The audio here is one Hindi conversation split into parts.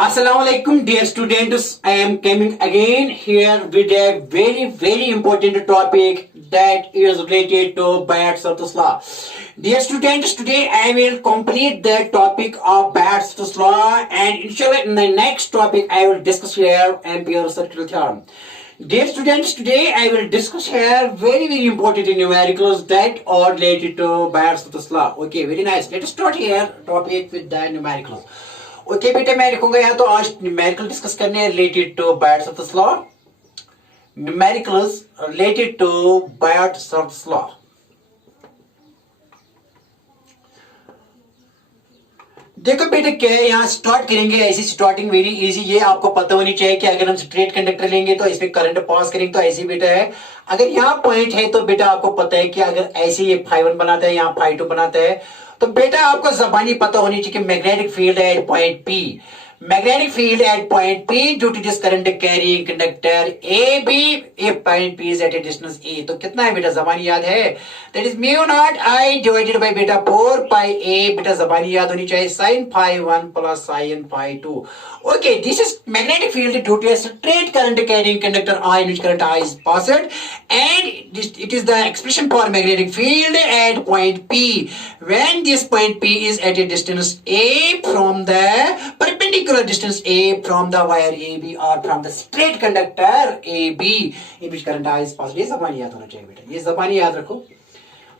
Assalamualaikum dear students, I am coming again here with a very important topic that is related to Bayes-Stokes law. Dear students, today I will complete the topic of Bayes-Stokes law, and inshallah in the next topic I will discuss here Ampere's circular theorem. Dear students, today I will discuss here very important numericals that are related to Bayes-Stokes law. Okay, very nice. Let us start here topic with the numericals. Okay बेटे मैं लिखूंगा यहाँ तो आज न्यूमेरिकल डिस्कस करने हैं related to Biot Savart law. Numericals related to Biot Savart law. देखो बेटे क्या है, यहाँ स्टार्ट करेंगे ऐसी स्टार्टिंग वेरी इजी। ये आपको पता होनी चाहिए कि अगर हम स्ट्रेट कंडक्टर लेंगे तो इसमें करंट पास करेंगे तो ऐसे बेटा है। अगर यहाँ पॉइंट है तो बेटा आपको पता है कि अगर ऐसे ये φ1 बनाता है, यहाँ φ2 बनाता है, तो बेटा आपको जबानी पता होनी चाहिए कि magnetic field at point P, magnetic field at point P due to this current carrying conductor AB if point P is at a distance A। तो कितना है बेटा जबानी याद है? That is mu naught I divided by बेटा 4 pi A। बेटा जबानी याद होनी चाहिए sin φ1 plus sin φ2। Okay, this is magnetic field due to a straight current carrying conductor I in which current I is passed, and it is the expression for magnetic field at point P when this point P is at a distance A from the perpendicular distance A from the wire AB or from the straight conductor AB in which current I is passed। ये ज़बानी याद होना चाहिए बेटा, ये ज़बानी याद रखो।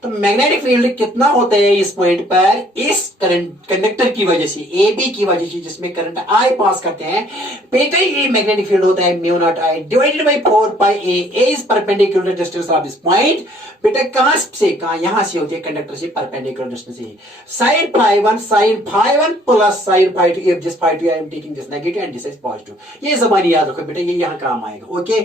तो मैग्नेटिक फील्ड कितना होता है इस पॉइंट पर, इस करंट कंडक्टर की वजह से, AB की वजह से जिसमें करंट I पास करते हैं बेटा, ये मैग्नेटिक फील्ड होता है mu naught I divided by 4 pi A। A is perpendicular distance of this point. बेटा कहां से, कहां, यहां से होती है कंडक्टर से परपेंडिकुलर डिस्टेंस से sin φ1 plus sin φ2 if this φ2 I am taking this negative and this is positive। ये ज़बानी याद रखो बेटा, ये यहां काम आएगा। ओके,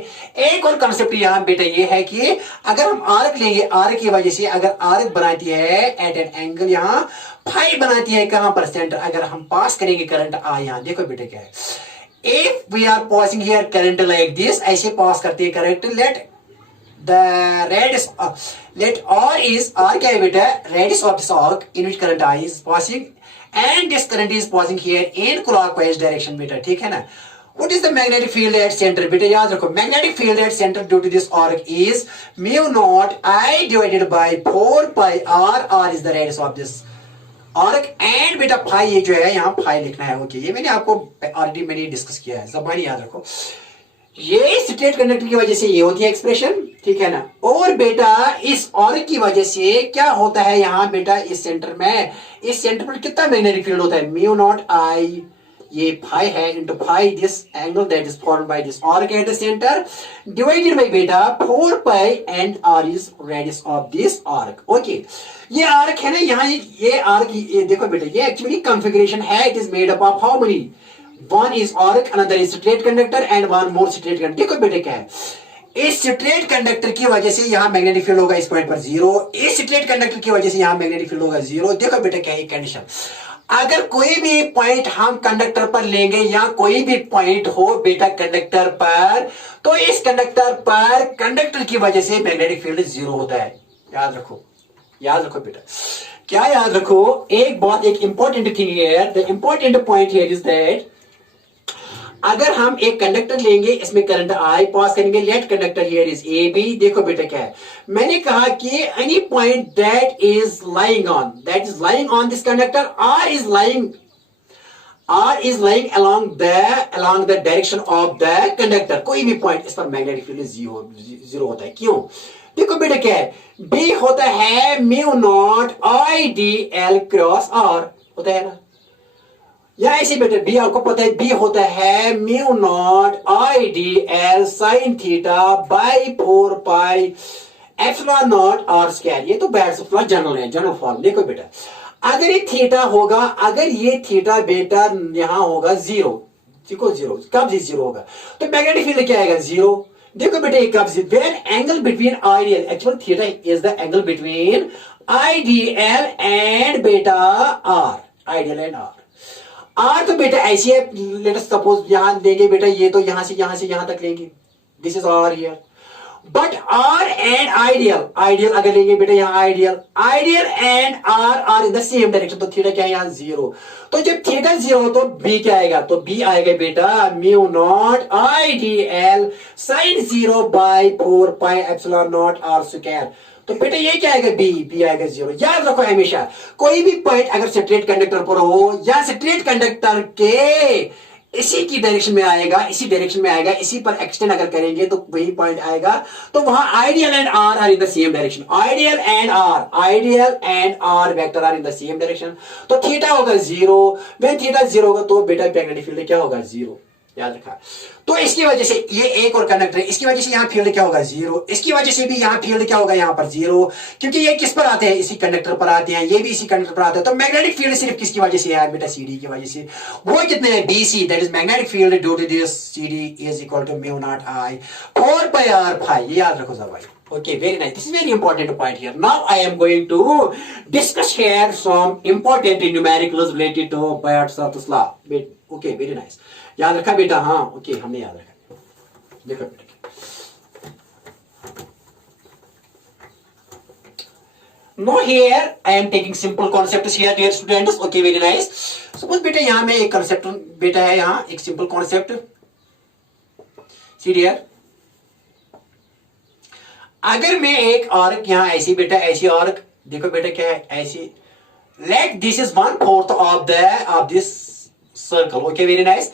एक और कांसेप्ट यहां बेटा ये है कि अगर हम आर्क लेंगे, आर्क की वजह से अगर आर्क बनाती है एट एन एंगल, यहां फाई बनाती है कहां पर, सेंटर। अगर हम पास करेंगे करंट आ, यहां देखो बेटा क्या है, if we are passing here current like this, ऐसे पास करते हैं current, let the radius let r is r क्या है बेटा, radius of this arc in which current I is passing and this current is passing here in clockwise direction बेटा, ठीक है ना। What is the magnetic field at center बेटा, याद रखो magnetic field at center due to this arc is mu naught I divided by 4 pi r। r is the radius of this arc and बेटा फाई, ये जो है यहाँ फाई लिखना है। ओके, ये मैंने आपको ऑलरेडी मैंने डिस्कस किया है, ज़बानी याद रखो। ये स्ट्रेट कंडक्टर की वजह से ये होती है एक्सप्रेशन, ठीक है ना। और बेटा इस और की वजह से क्या होता है यहाँ बेटा, इस सेंटर में, इस सेंटर पर कितना मैग्नेटिक फील्ड होता है, म्यू नॉट आई, ये फाई है, into phi this angle that is formed by this arc at the centre divided by बेटा 4 pi and R is radius of this arc. Okay, ये आर्क है ना यहाँ, ये आर्क, ये देखो बेटा ये एक्चुअली कॉन्फ़िगरेशन है, it is made up of how many, one is arc, another is straight conductor and one more straight conductor। देखो बेटे क्या है, इस स्ट्रेट कंडक्टर की वजह से यहाँ मैग्नेटिक फील्ड होगा इस पॉइंट पर 0, इस स्ट्रेट कंडक्टर की वजह से यहाँ मैग्नेटिक फील्ड होगा 0। देखो बेटे क्या है कंडीशन, अगर कोई भी पॉइंट हम कंडक्टर पर लेंगे या कोई भी पॉइंट हो बेटा कंडक्टर पर, तो इस कंडक्टर पर कंडक्टर की वजह से मैग्नेटिक फील्ड 0 होता है। याद रखो, याद रखो बेटा, क्या याद रखो, एक बात, एक important thing here, the important point here is that अगर हम एक कंडक्टर लेंगे, इसमें करंट I पास करेंगे, let conductor here is AB। देखो बेटा क्या है, मैंने कहा कि any point that is lying on this conductor, R is lying along the direction of the conductor। कोई भी पॉइंट इस पर मैग्नेटिक फील्ड 0 होता है। क्यों? देखो बेटा क्या है, B होता है mu naught IDL cross R होता है ना, या ऐसे बेटा बी आपको पता है, बी होता है mu naught IDL sine theta by 4 pi epsilon naught R square. ये तो बायट-सावर्त लॉ जनरल है, जनरल फॉर्म। देखो बेटा अगर ये थीटा होगा, अगर ये थीटा बेटा यहां होगा 0, देखो 0 कब 0 होगा, तो मैग्नेटिक फील्ड क्या आएगा 0। देखो बेटा ये कब, when angle between ideal, actual theta is the angle between ideal and बेटा R, ideal and R. R तो बेटा ऐसी है, लेट अस सपोज यहां देंगे बेटा, ये तो यहां से यहां तक लेंगे, this is R here. But R and IDL, IDL अगर लेंगे बेटा यहाँ IDL, IDL and R in the same direction, तो थीटा क्या है यहाँ 0। तो जब थीटा 0 तो बी क्या आएगा, तो बी आएगा बेटा mu naught IDL sine 0 by 4 pi epsilon naught R square. तो बेटा ये क्या आएगा, बी आएगा 0। याद रखो हमेशा कोई भी पॉइंट अगर स्ट्रेट कंडक्टर पर हो या स्ट्रेट कंडक्टर के इसी की डायरेक्शन में आएगा, इसी डायरेक्शन में आएगा, इसी पर एक्सटेंड अगर करेंगे तो वही पॉइंट आएगा। तो वहां IDL and R in the same direction, IDL and R vector R in the same direction. तो थीटा होगा 0, व्हेन थीटा 0 होगा तो बेटा मैग्नेटिक फील्ड क्या होगा 0। याद रखा। तो इसकी वजह से ये एक और कंडक्टर है, इसकी वजह से यहाँ फील्ड क्या होगा 0, इसकी वजह से भी यहाँ फील्ड क्या होगा यहाँ पर 0, क्योंकि ये किस पर आते हैं, इसी कंडक्टर पर आते हैं, ये भी इसी कंडक्टर पर आते हैं। तो मैग्नेटिक फील्ड सिर्फ किसकी वजह से है बेटा, CD की वजह से। वो कितने हैं, BC, that is magnetic field due to this CD is equal to mu naught I 4 pi r phi. ये याद रखो सब भाई। Okay, very nice. This is very important point here. Now I am going to discuss here some important numericals related to Bayes-Sart's law. Okay, very nice. याद रखा बेटा, हाँ ओके हमने याद रखा। देखो बेटा, now here I am taking simple concepts here dear students. Okay, very nice. Suppose बेटा यहाँ में एक concept बेटा है, यहाँ एक simple concept। See dear, अगर मैं एक आर्क यहाँ ऐसी बेटा, ऐसी आर्क देखो बेटा क्या है, ऐसी, let this is 1/4 of this circle. Okay, very nice.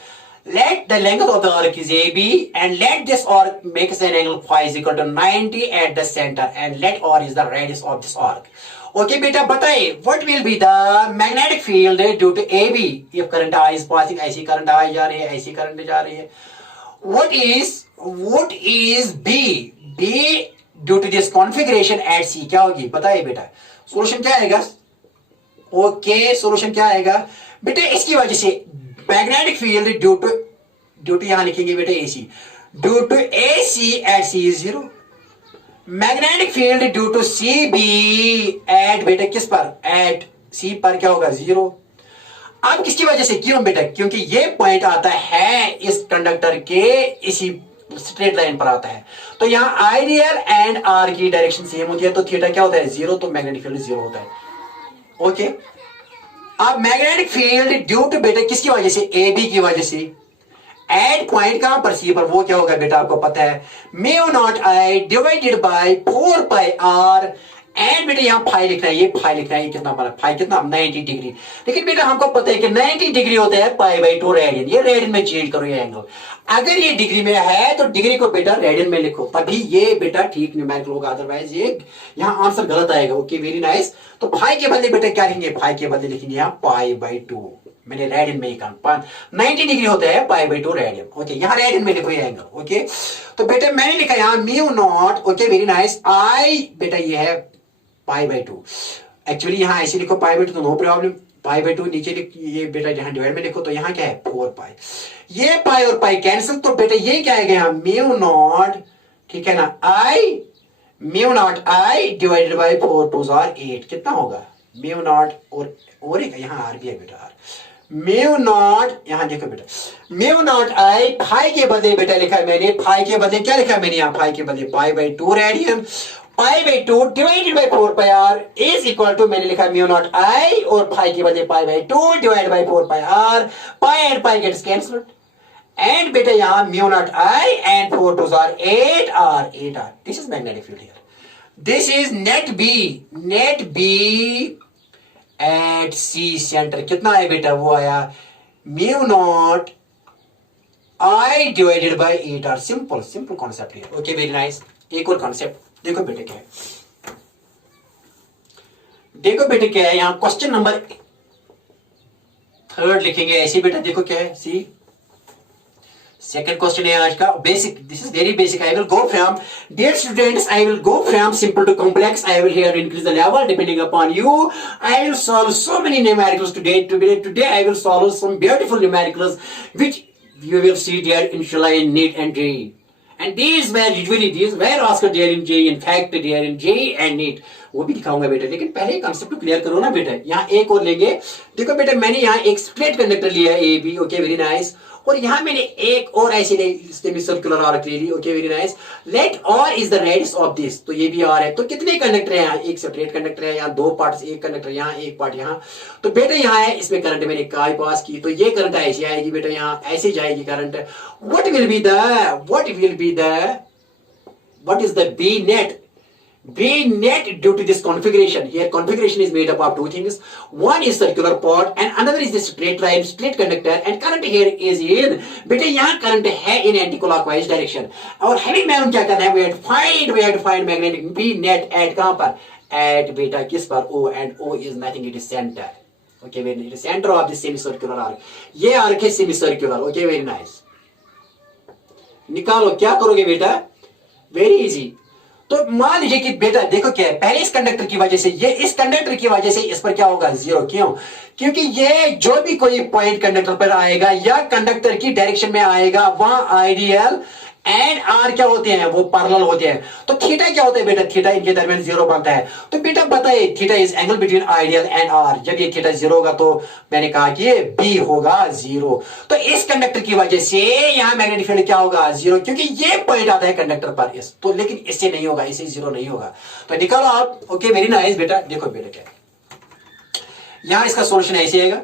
Let the length of the arc is AB and let this arc makes an angle phi is equal to 90 at the center and let R is the radius of this arc. Okay बेटा बताइए what will be the magnetic field due to AB if current I is passing, ऐसी करंट I जा रही है, ऐसी करंट जा रही है। What is B due to this configuration at C क्या होगी बताइए बेटा, सोल्यूशन क्या आएगा। ओके सोल्यूशन क्या आएगा बेटा, इसकी वजह से मैग्नेटिक फील्ड ड्यू टू यहां लिखेंगे बेटा AC, due to AC at C is 0, magnetic field due to CB at बेटा किस पर, एट C पर क्या होगा 0। अब किसकी वजह से, क्यों बेटा, क्योंकि ये पॉइंट आता है इस कंडक्टर के इसी स्ट्रेट लाइन पर आता है। तो यहाँ आइडियल एंड आर की डायरेक्शन सेम होती है, तो थीटा क्या होता है 0, तो मैग्नेटिक फील्ड 0 होता है। ओके अब मैग्नेटिक फील्ड ड्यू टू बेटा किसकी वजह से, AB की वजह से, एट पॉइंट कहां पर C पर, वो क्या होगा बेटा आपको पता है, mu naught I divided by 4 pi R and बेटा यहाँ फाई लिखना है, ये फाई लिखना है, ये कितना बना फाई कितना 90 डिग्री। लेकिन बेटा हमको पता है कि 90 डिग्री होता है π/2 रेडियन, ये रेडियन में चेंज करो ये एंगल, अगर ये डिग्री में है तो डिग्री को बेटा रेडियन में लिखो, तभी ये बेटा ठीक न्यूमेरिकल होगा, अदरवाइज ये यहाँ आंसर गलत आएगा। Okay very nice. तो फाई के बदले बेटा क्या लिखेंगे, फाई के बदले लिखेंगे यहाँ π/2, मैंने रेडियन में ही कहा 90 डिग्री होता है π/2 रेडियन। ओके यहाँ रेडियन में लिखो ये एंगल। ओके तो बेटा मैंने लिखा यहाँ mu not, okay very nice, I बेटा ये है π/2, एक्चुअली यहाँ ऐसे लिखो π/2 तो नो प्रॉब्लम, π/2 नीचे लिख, ये बेटा यहाँ डिवाइड में लिखो तो यहाँ क्या है 4 पाई, ये पाई और पाई कैंसिल, तो बेटा ये क्या आएगा यहाँ म्यू नॉट, ठीक है ना, mu naught I divided by 4 2 R 8 कितना होगा म्यू नॉट, और एक यहाँ आर भी है बेटा, आर म्यू नॉट, यहाँ देखो बेटा म्यू नॉट I फाई के बदले बेटा लिखा है मैंने, फाई के बदले क्या लिखा है मैंने यहाँ, फाई के बदले π/2 radian, π/2 divided by 4 pi R is equal to मैंने लिखा म्यू नॉट I और फाई के बदले π/2 divided by 4 pi R, pi and pi gets cancelled and बेटा यहाँ mu naught I and 4 2 R 8 R, this is magnetic field here, this is net B at C centre, कितना है बेटा वो आया mu naught I divided by 8R, simple concept है। Okay very nice. एक और कॉन्सेप्ट देखो बेटे क्या है, देखो बेटे क्या है, यहां क्वेश्चन नंबर 3 लिखेंगे ऐसे बेटा, देखो क्या है, सी सेकंड क्वेश्चन है आज का, basic, this is very basic, I will go from dear students, I will go from simple to complex, I will here increase the level depending upon you, I will solve so many numericals today I will solve some beautiful numericals which you will see there inshallah in NEET and JEE, and these were asked there in JEE, in fact there in JEE and NEET, वो भी दिखाऊंगा बेटा, लेकिन पहले कंसेप्ट क्लियर करो ना बेटा। यहाँ एक और लेंगे, देखो बेटा मैंने यहाँ एक स्ट्रेट कंडक्टर लिया है AB, ओके वेरी नाइस, और यहां मैंने एक और ऐसे सेमी सर्कुलर आर्क ले ली। Okay very nice. Let R is the radius of this, तो ये भी आर है। तो कितने कंडक्टर है यहाँ, एक सेपरेट कंडक्टर है यहाँ, दो पार्ट, एक कंडक्टर यहाँ, एक पार्ट यहाँ। तो बेटा यहाँ है, इसमें करंट मैंने काय पास की, तो ये करंट ऐसे आएगी बेटा, यहाँ ऐसे जाएगी current. What is the B net? B net due to this configuration. Here configuration is made up of two things. One is circular pod and another is the straight line, straight conductor, and current here is in, बेटे यहाँ करंट है in anti-clockwise direction। और heavy मैम क्या करना है, we have to find magnetic B net at कहाँ पर, at बेटा किस पर, O, and O is nothing, it is center। Okay, very nice, center of this semicircular arc। ये arc है semicircular। Okay, very nice। निकालो, क्या करोगे बेटा, वेरी इजी। तो मान लीजिए कि बेटा देखो क्या है, पहले इस कंडक्टर की वजह से, ये इस कंडक्टर की वजह से इस पर क्या होगा, जीरो। क्यों? क्योंकि ये जो भी कोई पॉइंट कंडक्टर पर आएगा या कंडक्टर की डायरेक्शन में आएगा, वहां आइडियल एंड आर क्या होते हैं, वो पैरेलल होते हैं। तो थीटा क्या होता है बेटा, थीटा इनके दरमियान जीरो बनता है। तो बेटा बताइए, theta is angle between ideal and R. जब ये थीटा जीरो होगा तो मैंने कहा कि ये बी होगा जीरो। तो इस कंडक्टर की वजह से यहां मैग्नेटिक फील्ड क्या होगा, जीरो, क्योंकि ये पॉइंट आता है कंडक्टर पर इस, तो लेकिन इससे नहीं होगा, इससे जीरो नहीं होगा। तो निकालो आप। ओके वेरी नाइस बेटा। देखो बेटा क्या है, यहां इसका सोल्यूशन ऐसे आएगा,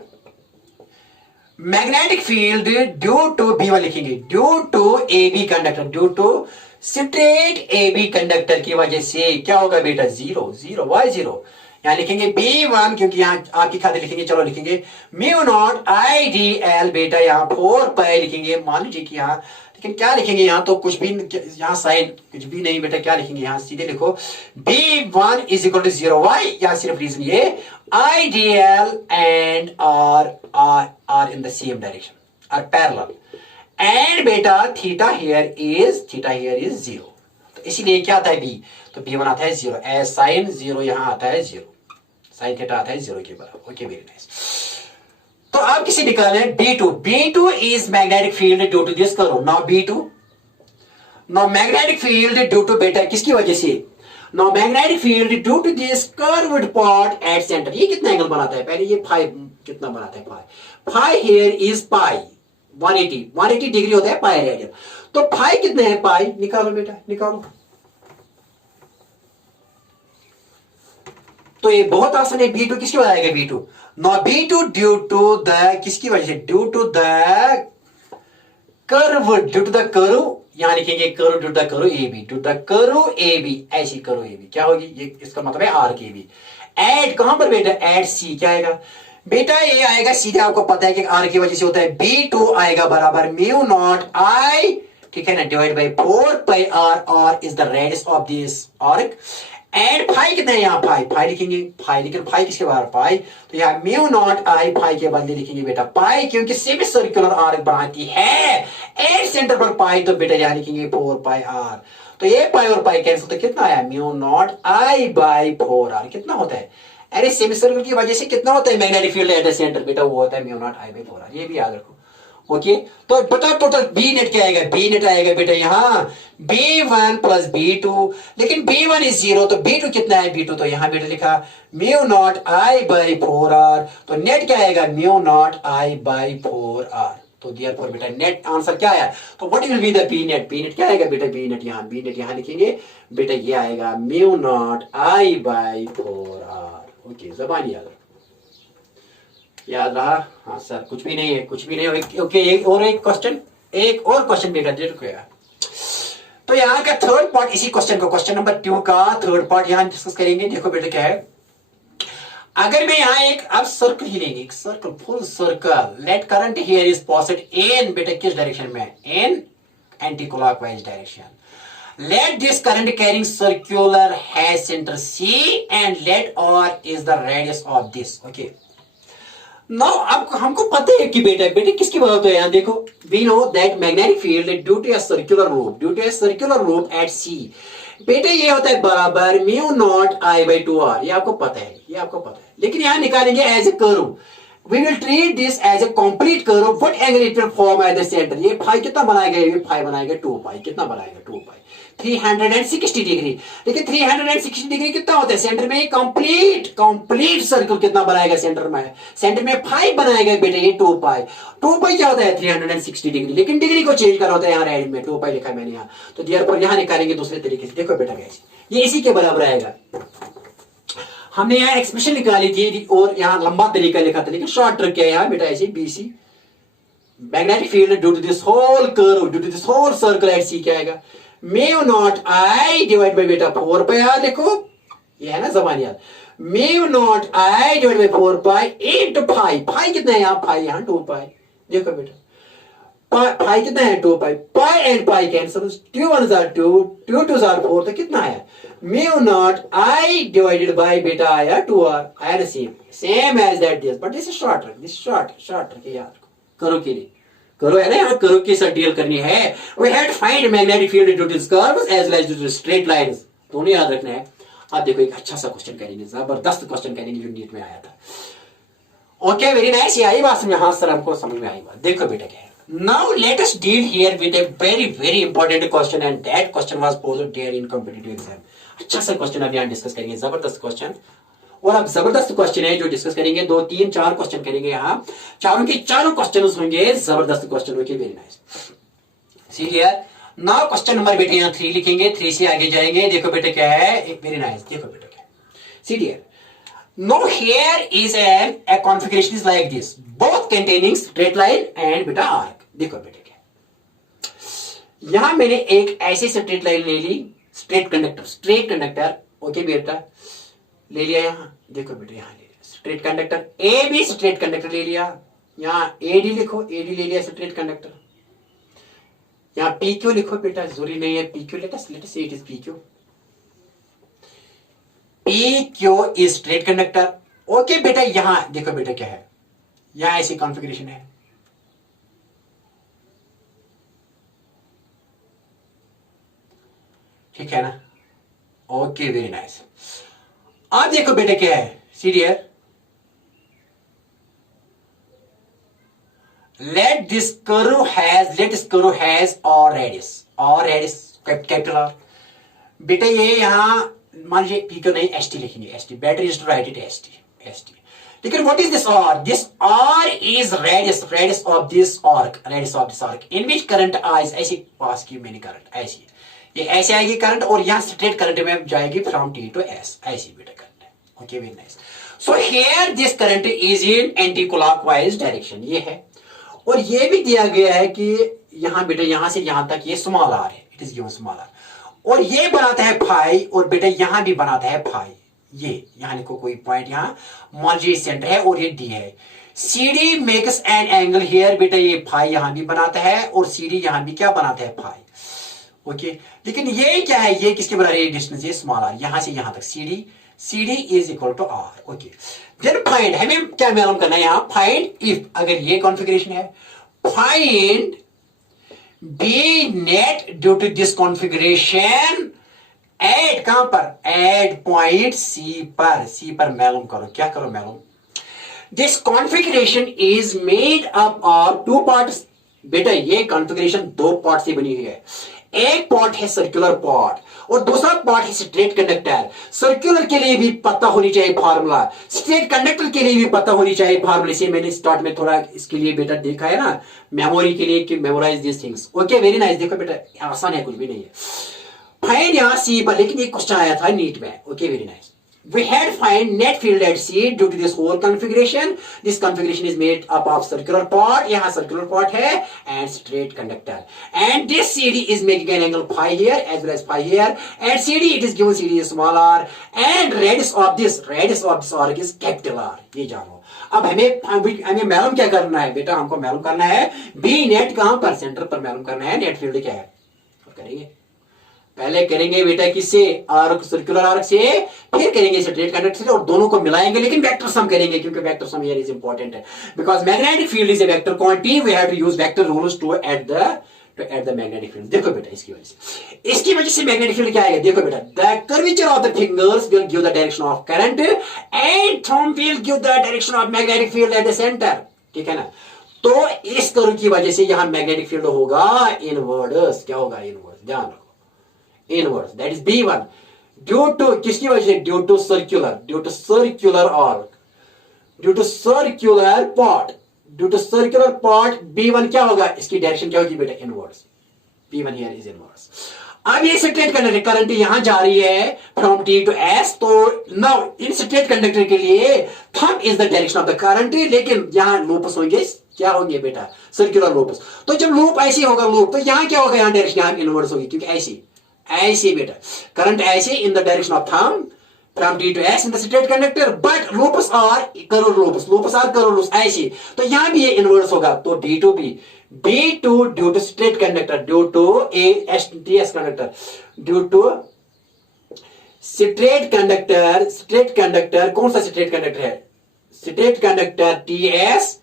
magnetic field due to B1 लिखेंगे, due to AB conductor, due to straight AB conductor की वजह से क्या होगा बेटा, जीरो। Zero, Y zero? यहां लिखेंगे B1, क्योंकि यहां आपकी खाते लिखेंगे, चलो लिखेंगे म्यू नॉट IDL बेटा, यहां 4 पाई लिखेंगे। मान लीजिए कि यहां, लेकिन क्या लिखेंगे यहाँ, तो कुछ भी, यहाँ साइन कुछ भी नहीं बेटा, क्या लिखेंगे यहाँ, सीधे लिखो B1 is equal to zero. Why? यहाँ सिर्फ रीजन ये, IDL and R in the same direction, R parallel, and बेटा थीटा हियर इज जीरो। तो इसीलिए क्या आता है B, तो B1 आता है जीरो, एज साइन जीरो यहां आता है जीरो, साइन थीटा आता है जीरो के बराबर। Okay very nice. तो आप किसे निकालें, B2 is magnetic field due to this curve। Now B2, now magnetic field due to बेटा किसकी वजह से, now magnetic field due to this curved part at center। ये कितना एंगल बनाता है, पहले ये फाई कितना बनाता है, phi here is pi 180 degree होता है पाई रेडियन। तो फाई कितने है, पाई निकालो बेटा, निकालो। तो ये बहुत आसान है। B2 किसकी वजह आएगा, B2 no B2 due to the, किसकी वजह से, due to the curve, due to the curve, यहां लिखेंगे curve due to the curve AB, due to the curve AB, ऐसी कर्व AB क्या होगी, ये इसका मतलब है आर्क AB। एड कहां पर बेटा, एड C क्या आएगा बेटा, ये आएगा सीधे, आपको पता है कि आर की वजह से होता है, B2 आएगा बराबर म्यू नॉट I, ठीक है ना, divide by 4 pi R। R is the radius of this arc. And phi कितना है यहाँ, फाई लिखेंगे, फाई, लेकिन फाई किसके बाहर, फाई, तो यहाँ म्यू नॉट I, फाई के बदले लिखेंगे बेटा पाई, क्योंकि सेमी सर्कुलर आर्क बनाती है एट सेंटर पर पाई, तो बेटा यहाँ लिखेंगे 4 पाई R। तो ये पाई और पाई कैंसिल, तो कितना आया, mu naught I by 4R। कितना होता है, अरे सेमी सर्कुलर की वजह से कितना होता है magnetic field at the centre बेटा, वो होता है mu naught I by 4R। ये भी याद रखो। ओके, तो बेटा टोटल बी नेट क्या आएगा, बी नेट आएगा बेटा यहाँ B1 प्लस B2, लेकिन B1 इज जीरो, तो B2 कितना है, B2 तो यहाँ बेटा लिखा mu naught I by 4R। तो नेट क्या आएगा, mu naught I by 4R। तो देयरफॉर बेटा नेट आंसर क्या आया, तो what will be the B net, B net क्या आएगा बेटा, बी नेट यहाँ लिखेंगे बेटा, ये आएगा mu naught I by 4R। Okay, जबान याद रखो, याद रहा, हाँ सर कुछ भी नहीं है, कुछ भी नहीं है। ओके, एक और क्वेश्चन बेटा देखो यार। तो यहाँ का थर्ड पार्ट, इसी क्वेश्चन को, क्वेश्चन नंबर 2 का थर्ड पार्ट यहाँ डिस्कस करेंगे। देखो बेटा क्या है, अगर मैं यहाँ एक अब सर्कल ही लेंगे, एक circle, full circle, let current here is passing in, बेटा किस डायरेक्शन में, in anti clockwise direction. Let this current carrying circular has centre C and let R is the radius of this. Okay, now अब हमको पता है कि बेटा किसकी बात है, यहाँ देखो, we know that magnetic field due to a circular loop at C, बेटा ये होता है बराबर mu naught I by 2R। ये आपको पता है, लेकिन यहाँ निकालेंगे as a curve. We will treat this as a complete curve. What angle it will form at the center? ये फाई कितना बनाएगा, ये फाई बनाएगा 2 पाई, कितना बनाएगा 2 पाई, 360 डिग्री। लेकिन 360 डिग्री कितना होता है सेंटर में? कंप्लीट सर्कल कितना बनाएगा सेंटर में? सेंटर में 5 बनाएगा बेटा, ये 2 पाई। 2 पाई क्या होता है? 360 डिग्री। लेकिन डिग्री को चेंज करना होता है, यहाँ राइट में 2 पाई लिखा है मैंने यहाँ, तो देयरफॉर यहाँ निकालेंगे दूसरे तरीके से। देखो बेटा गाइस, ये इसी के बराबर आएगा। हमने यहाँ एक्सप्रेशन निकाली थी और यहाँ लंबा तरीका लिखा था, लेकिन शॉर्ट ट्रिक है यहाँ बेटा ऐसे BC magnetic field due to this whole curve, due to this whole circle at C क्या आएगा? Mu naught I divide by बेटा 4 पाई याद देखो, ये है ना जबान याद। Mu naught I divide by 4 pi into pi. Pi कितना है यहाँ? पाई यहाँ 2 पाई। देखो बेटा पाई कितना है? 2 pi. Pi and pi cancel, 2 1 R 2, 2 2 R 4, तो कितना है? Mu naught I divided by बेटा आया 2r आया same as that this, but this is short trick, this short trick याद करो के लिए करो है ना, यहाँ करो के साथ डील करनी है। We had find magnetic field due to curves as well as due to straight lines, दोनों याद रखना है। अब देखो एक अच्छा सा क्वेश्चन करेंगे, जबरदस्त क्वेश्चन करेंगे जो नीट में आया था। ओके वेरी नाइस, ये आई बात समझ, हाँ सर हमको समझ में आई बात। देखो बेटा क्या है, now let us deal here with a very very important question and that question was posed there in competitive exam. अच्छा सा क्वेश्चन अब यहाँ डिस्कस करेंगे, जबरदस्त क्वेश्चन। और अब जबरदस्त क्वेश्चन है जो डिस्कस करेंगे, 2 3 4 क्वेश्चन करेंगे यहाँ, चारों के चारों क्वेश्चन होंगे जबरदस्त question. Okay very nice, C here now question number बेटे यहाँ 3 लिखेंगे, 3 से आगे जाएंगे। देखो बेटे क्या है, वेरी नाइस, देखो बेटा क्या है, see here now here is a configuration is like this, both containing straight line and बेटा arc। देखो बेटे क्या, यहां मैंने एक ऐसी स्ट्रेट लाइन ले ली, स्ट्रेट कंडक्टर। ओके बेटा ले लिया यहाँ, देखो बेटा यहाँ ले लिया स्ट्रेट कंडक्टर, ए भी स्ट्रेट कंडक्टर ले लिया, यहाँ एडी लिखो, एडी ले लिया स्ट्रेट कंडक्टर। यहाँ पीक्यू लिखो बेटा, जरूरी नहीं है पीक्यू, लेट अस से it is PQ. PQ is straight conductor. Okay बेटा यहां देखो बेटा क्या है, यहां ऐसी कॉन्फ़िगरेशन है, ठीक है ना? Okay very nice. अब देखो बेटा क्या है, see here let this curve has or radius capital R। बेटा ये यहां मान लीजिए पीक्यू नहीं एसटी लिखेंगे, ST better is to write it ST. लेकिन what is this R? This R is radius of this arc in which current I is, ऐसी पास की मैंने करंट ऐसी, ये ऐसे आएगी करंट और यहां स्ट्रेट करंट में जाएगी फ्रॉम टी टू एस, ऐसी बेटा करंट है। Okay very nice. So here this current is in anti clockwise direction, ये है। और ये भी दिया गया है कि यहां बेटा यहां से यहां तक ये स्मॉल आर है, it is given small R, और ये बनाता है फाई, और बेटा यहां भी बनाता है फाई। ये यहां लिखो कोई पॉइंट, यहां मान लीजिए सेंटर है और ये डी है। CD makes an angle here, बेटा ये फाई यहां भी बनाता है और CD यहां भी क्या बनाता है? फाई। ओके लेकिन ये क्या है, ये किसके बराबर है डिस्टेंस? ये स्मॉल आर, यहां से यहां तक CD is equal to R. Okay then find, हमें क्या मालूम करना है यहाँ? फाइंड इफ, अगर ये कॉन्फ़िगरेशन है, find B net due to this configuration at, कहां पर? एट पॉइंट सी पर मालूम करो, क्या करो मालूम? This configuration is made up of 2 parts. बेटा ये कॉन्फ़िगरेशन 2 पार्ट से बनी हुई है, एक पार्ट है सर्कुलर पार्ट और दूसरा पार्ट है स्ट्रेट कंडक्टर। सर्कुलर के लिए भी पता होनी चाहिए फार्मूला, स्ट्रेट कंडक्टर के लिए भी पता होनी चाहिए फार्मूला। इसे मैंने स्टार्ट में थोड़ा इसके लिए बेटा देखा है ना, मेमोरी के लिए कि memorize this things. Okay very nice, देखो बेटा आसान है, कुछ भी नहीं है। फाइंड यहां सी पर, लेकिन ये क्वेश्चन आया था नीट में। Okay very nice. We had find net field at C due to this whole configuration. This configuration is made up of circular part, यहाँ circular part है, and straight conductor. And this CD is making an angle phi here as well as phi here. And CD it is given CD is small r. And radius of this arc is capital R. ये जानो। अब हमें मालूम क्या करना है बेटा? हमको मालूम करना है B net कहाँ पर? सेंटर पर मालूम करना है। नेट फील्ड क्या है करेंगे, पहले करेंगे बेटा किससे? आर्क, सर्कुलर आर्क से, फिर करेंगे स्ट्रेट कंडक्टर से, और दोनों को मिलाएंगे, लेकिन वेक्टर सम करेंगे क्योंकि vector sum here is important है, because magnetic field is a vector quantity, we have to use vector rules to add the magnetic field. देखो बेटा इसकी वजह से मैग्नेटिक फील्ड क्या आएगा? देखो बेटा the curvature of the fingers will give the direction of current and thumb will give the direction of magnetic field at the centre, ठीक है ना? तो इस कर्व की वजह से यहां मैग्नेटिक फील्ड होगा इनवर्ड्स। क्या होगा? इनवर्ड्स, ध्यान रखो inverse, that is B1 due to किसकी वजह से, due to circular arc, due to circular part, due to circular part B1 क्या होगा, इसकी डायरेक्शन क्या होगी बेटा, inverse, B1 here is inverse. अब ये स्ट्रेट कंडक्टर करंट यहां जा रही है फ्रॉम T टू S, तो नाउ इन स्ट्रेट कंडक्टर के लिए thumb is the direction of the current, लेकिन यहां लूप्स होंगे, क्या होंगे बेटा, सर्कुलर लूप्स। तो जब लूप ऐसी होगा लूप, तो यहां क्या होगा, यहां डायरेक्शन यहां इनवर्स होगी, क्योंकि ऐसी बेटा करंट ऐसे in the direction of thumb from T to S in the straight conductor, but loops are curved loops ऐसी, तो यहां भी ये इनवर्स होगा, तो D to B2 due to straight conductor, due to TS conductor, due to straight conductor, कौन सा स्ट्रेट कंडक्टर है, straight conductor TS,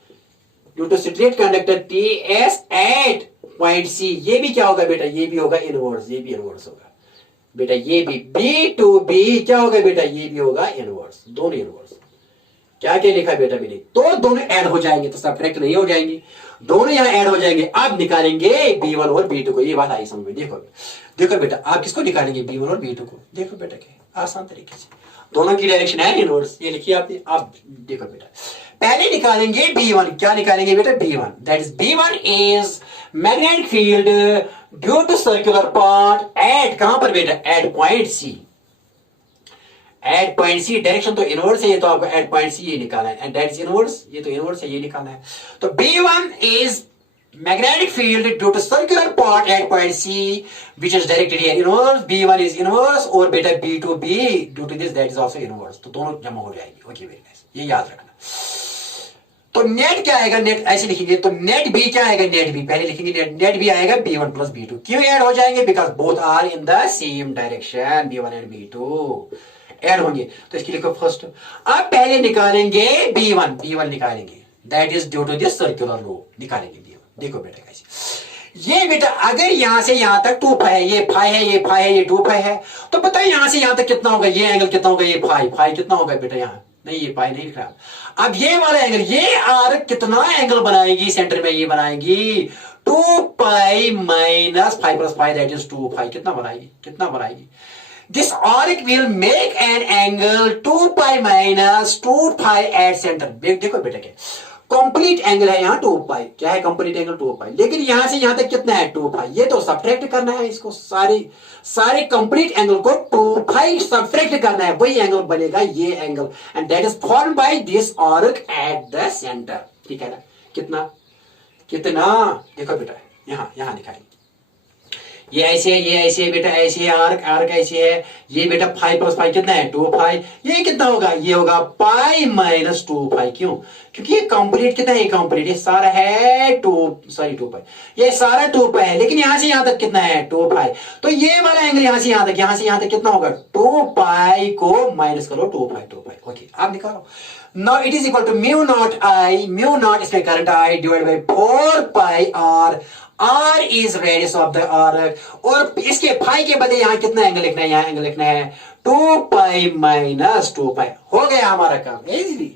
due to straight conductor TS at point C, ये भी क्या होगा बेटा, ये भी होगा इनवर्स, ये भी इनवर्स होगा बेटा, ये भी B2B क्या होगा बेटा, ये भी होगा इनवर्स, दोनों इनवर्स। क्या क्या लिखा बेटा मैंने, तो दोनों ऐड हो जाएंगे, तो सब्ट्रैक्ट नहीं हो जाएंगे, दोनों यहां ऐड हो जाएंगे। अब निकालेंगे B1 और B2 को, ये बात आई समझ में, देखो बेटा आप किसको निकालेंगे, B1 और B2 को, देखो बेटा क्या आसान तरीके से, दोनों की डायरेक्शन है इनवर्स, ये लिखिए आपने। अब देखो बेटा पहले निकालेंगे B1, क्या निकालेंगे बेटा, B1, that is B1 is magnetic field due to circular part at, कहां पर बेटा, at point C, at point C, direction तो इनवर्स है, ये तो आपको एट पॉइंट C ये निकालना है, एंड दैट इज इनवर्स, ये तो इनवर्स है, ये निकालना है। तो B1 is magnetic field due to circular part at point C which is directed here inverse, B1 is inverse, और बेटा B2B due to this that is also inverse, तो दोनों जमा हो जाएंगे। ओके वेरी नाइस, ये याद रखना। तो नेट क्या आएगा, नेट ऐसे लिखेंगे, तो नेट B क्या आएगा, नेट B पहले लिखेंगे, नेट B आएगा B1 प्लस B2, क्यों ऐड हो जाएंगे, because both are in the same direction, B1 and B2 add होंगे, तो इसके लिखो फर्स्ट। अब पहले निकालेंगे B1 निकालेंगे, that is due to this circular loop, निकालेंगे B1। देखो बेटा कैसे, ये बेटा अगर यहां से यहां तक 2 पाई है, ये फाई है, ये फाई है, ये 2 पाई है, तो पता है यहां से यहां तक कितना होगा, ये एंगल कितना होगा, ये फाई कितना होगा बेटा, यहां नहीं, ये पाई नहीं लिख रहा। अब ये वाला एंगल, ये आर्क कितना एंगल बनाएगी, सेंटर में ये बनाएगी 2 pi minus 5 plus 5 that is 2 पाई, कितना बनाएगी, this arc will make an angle 2 pi minus 2 pi at centre. देखो बेटा क्या कंप्लीट एंगल है यहाँ 2 पाई, क्या है कंप्लीट एंगल 2 पाई, लेकिन यहां से यहां तक कितना है 2 पाई, ये तो सब्ट्रैक्ट करना है, इसको सारे कंप्लीट एंगल को 2 पाई सब्ट्रैक्ट करना है, वही एंगल बनेगा ये angle, and that is formed by this arc at the centre. ठीक है ना, कितना देखो बेटा यहां दिखाएंगे, ये ऐसे है, ये ऐसे है बेटा, ऐसे है आर्क ऐसे है, ये बेटा 5 प्लस 5 कितना है 2 पाई, ये कितना होगा, ये होगा पाई माइनस 2 पाई, क्यों, क्योंकि ये कंप्लीट कितना है, कंप्लीट ये सारा है 2 पाई, ये सारा 2 पाई है, लेकिन यहां से यहां तक कितना है 2 पाई, तो ये वाला एंगल यहां से यहां तक कितना होगा 2 पाई को माइनस करो 2 पाई। ओके आप निकालो, now it is equal to mu naught इसमें current I divide by 4 pi R is radius of the arc, और इसके फाई के बदले यहां कितना एंगल लिखना है, यहां एंगल लिखना है 2 पाई माइनस 2 पाई, हो गया हमारा काम इजीली,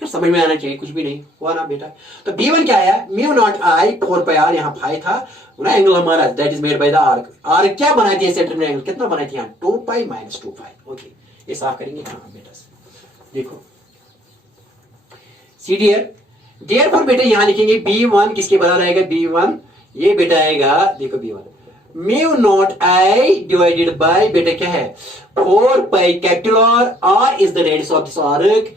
समझ में आना चाहिए, कुछ भी नहीं हुआ ना बेटा। तो B1 क्या है, mu naught I 4 pi R, यहां फाई था ना, एंगल हमारा that is made by the arc क्या बनाती है, सेंटर में एंगल कितना बनाती है, 2 पाई माइनस 2 पाई। ओके ये साफ करेंगे, हाँ बेटा देखो सी डियर बेटा यहां लिखेंगे B1 किसके बराबर आएगा, B1 ये बेटा आएगा, देखो B1 mu naught I divided by बेटा क्या है 4 pi capital R is the radius of this arc,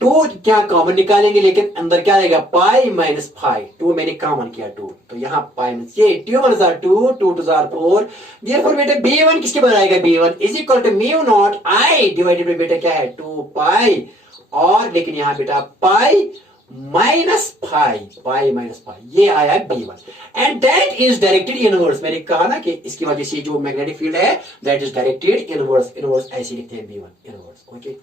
2 क्या कॉमन निकालेंगे, लेकिन अंदर क्या आएगा पाई माइनस 5, 2 मैंने कॉमन किया 2, तो यहां पाई माइनस ये 2 1 जार 2 2 2 जार 4, देयरफॉर बेटा B1 किसके बराबर आएगा, B1 is equal to mu naught I divided by बेटा क्या है 2 पाई, और लेकिन यहां बेटा pi minus pi minus pi, ये आया B1, and that is directed inverse. मैंने कहा ना कि इसकी वजह से जो मैग्नेटिक फील्ड है दैट इज डायरेक्टेड इनवर्स ऐसे लिखते हैं B1 inverse. Okay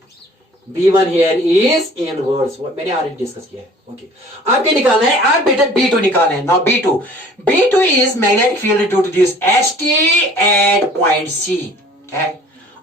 B1 here is inverse, मैंने ऑलरेडी डिस्कस किया है। ओके अब क्या निकालना है, अब बेटा B2 निकालना है। Now B2 is magnetic field due to this ST at point C है,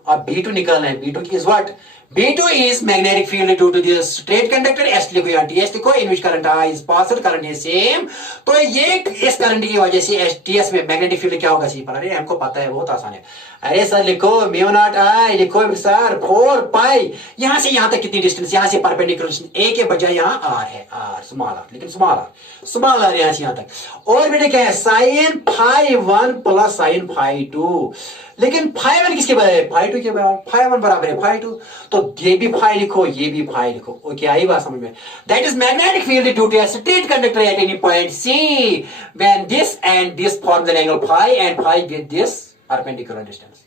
अब B2 निकालना है। B2 की is what? B2 is magnetic field due to the straight conductor। S लिखो यहाँ, TS लिखो, in which current I is passed, current is same। तो ये इस करंट की वजह से TS में मैग्नेटिक फील्ड क्या होगा? सी पर। अरे हमको पता है, बहुत आसान है। अरे सर लिखो म्यू नॉट आई, लिखो सर 4 पाई। यहां से यहां तक कितनी डिस्टेंस? यहां से परपेंडिकुलर ए के बजाय यहां आर है, आर स्मॉल आर, लेकिन स्मॉल आर यहां से यहां तक। और बेटे क्या है? Sine phi 1 plus sine phi 2। लेकिन फाई 1 किसके बराबर है? फाई 2 के बराबर। फाई 1 बराबर है फाई 2, तो ये भी फाई लिखो, ये भी फाई लिखो। ओके, आई बात समझ में? That is magnetic field due to a straight conductor at any point C when this and this forms an angle phi and phi get this perpendicular distance.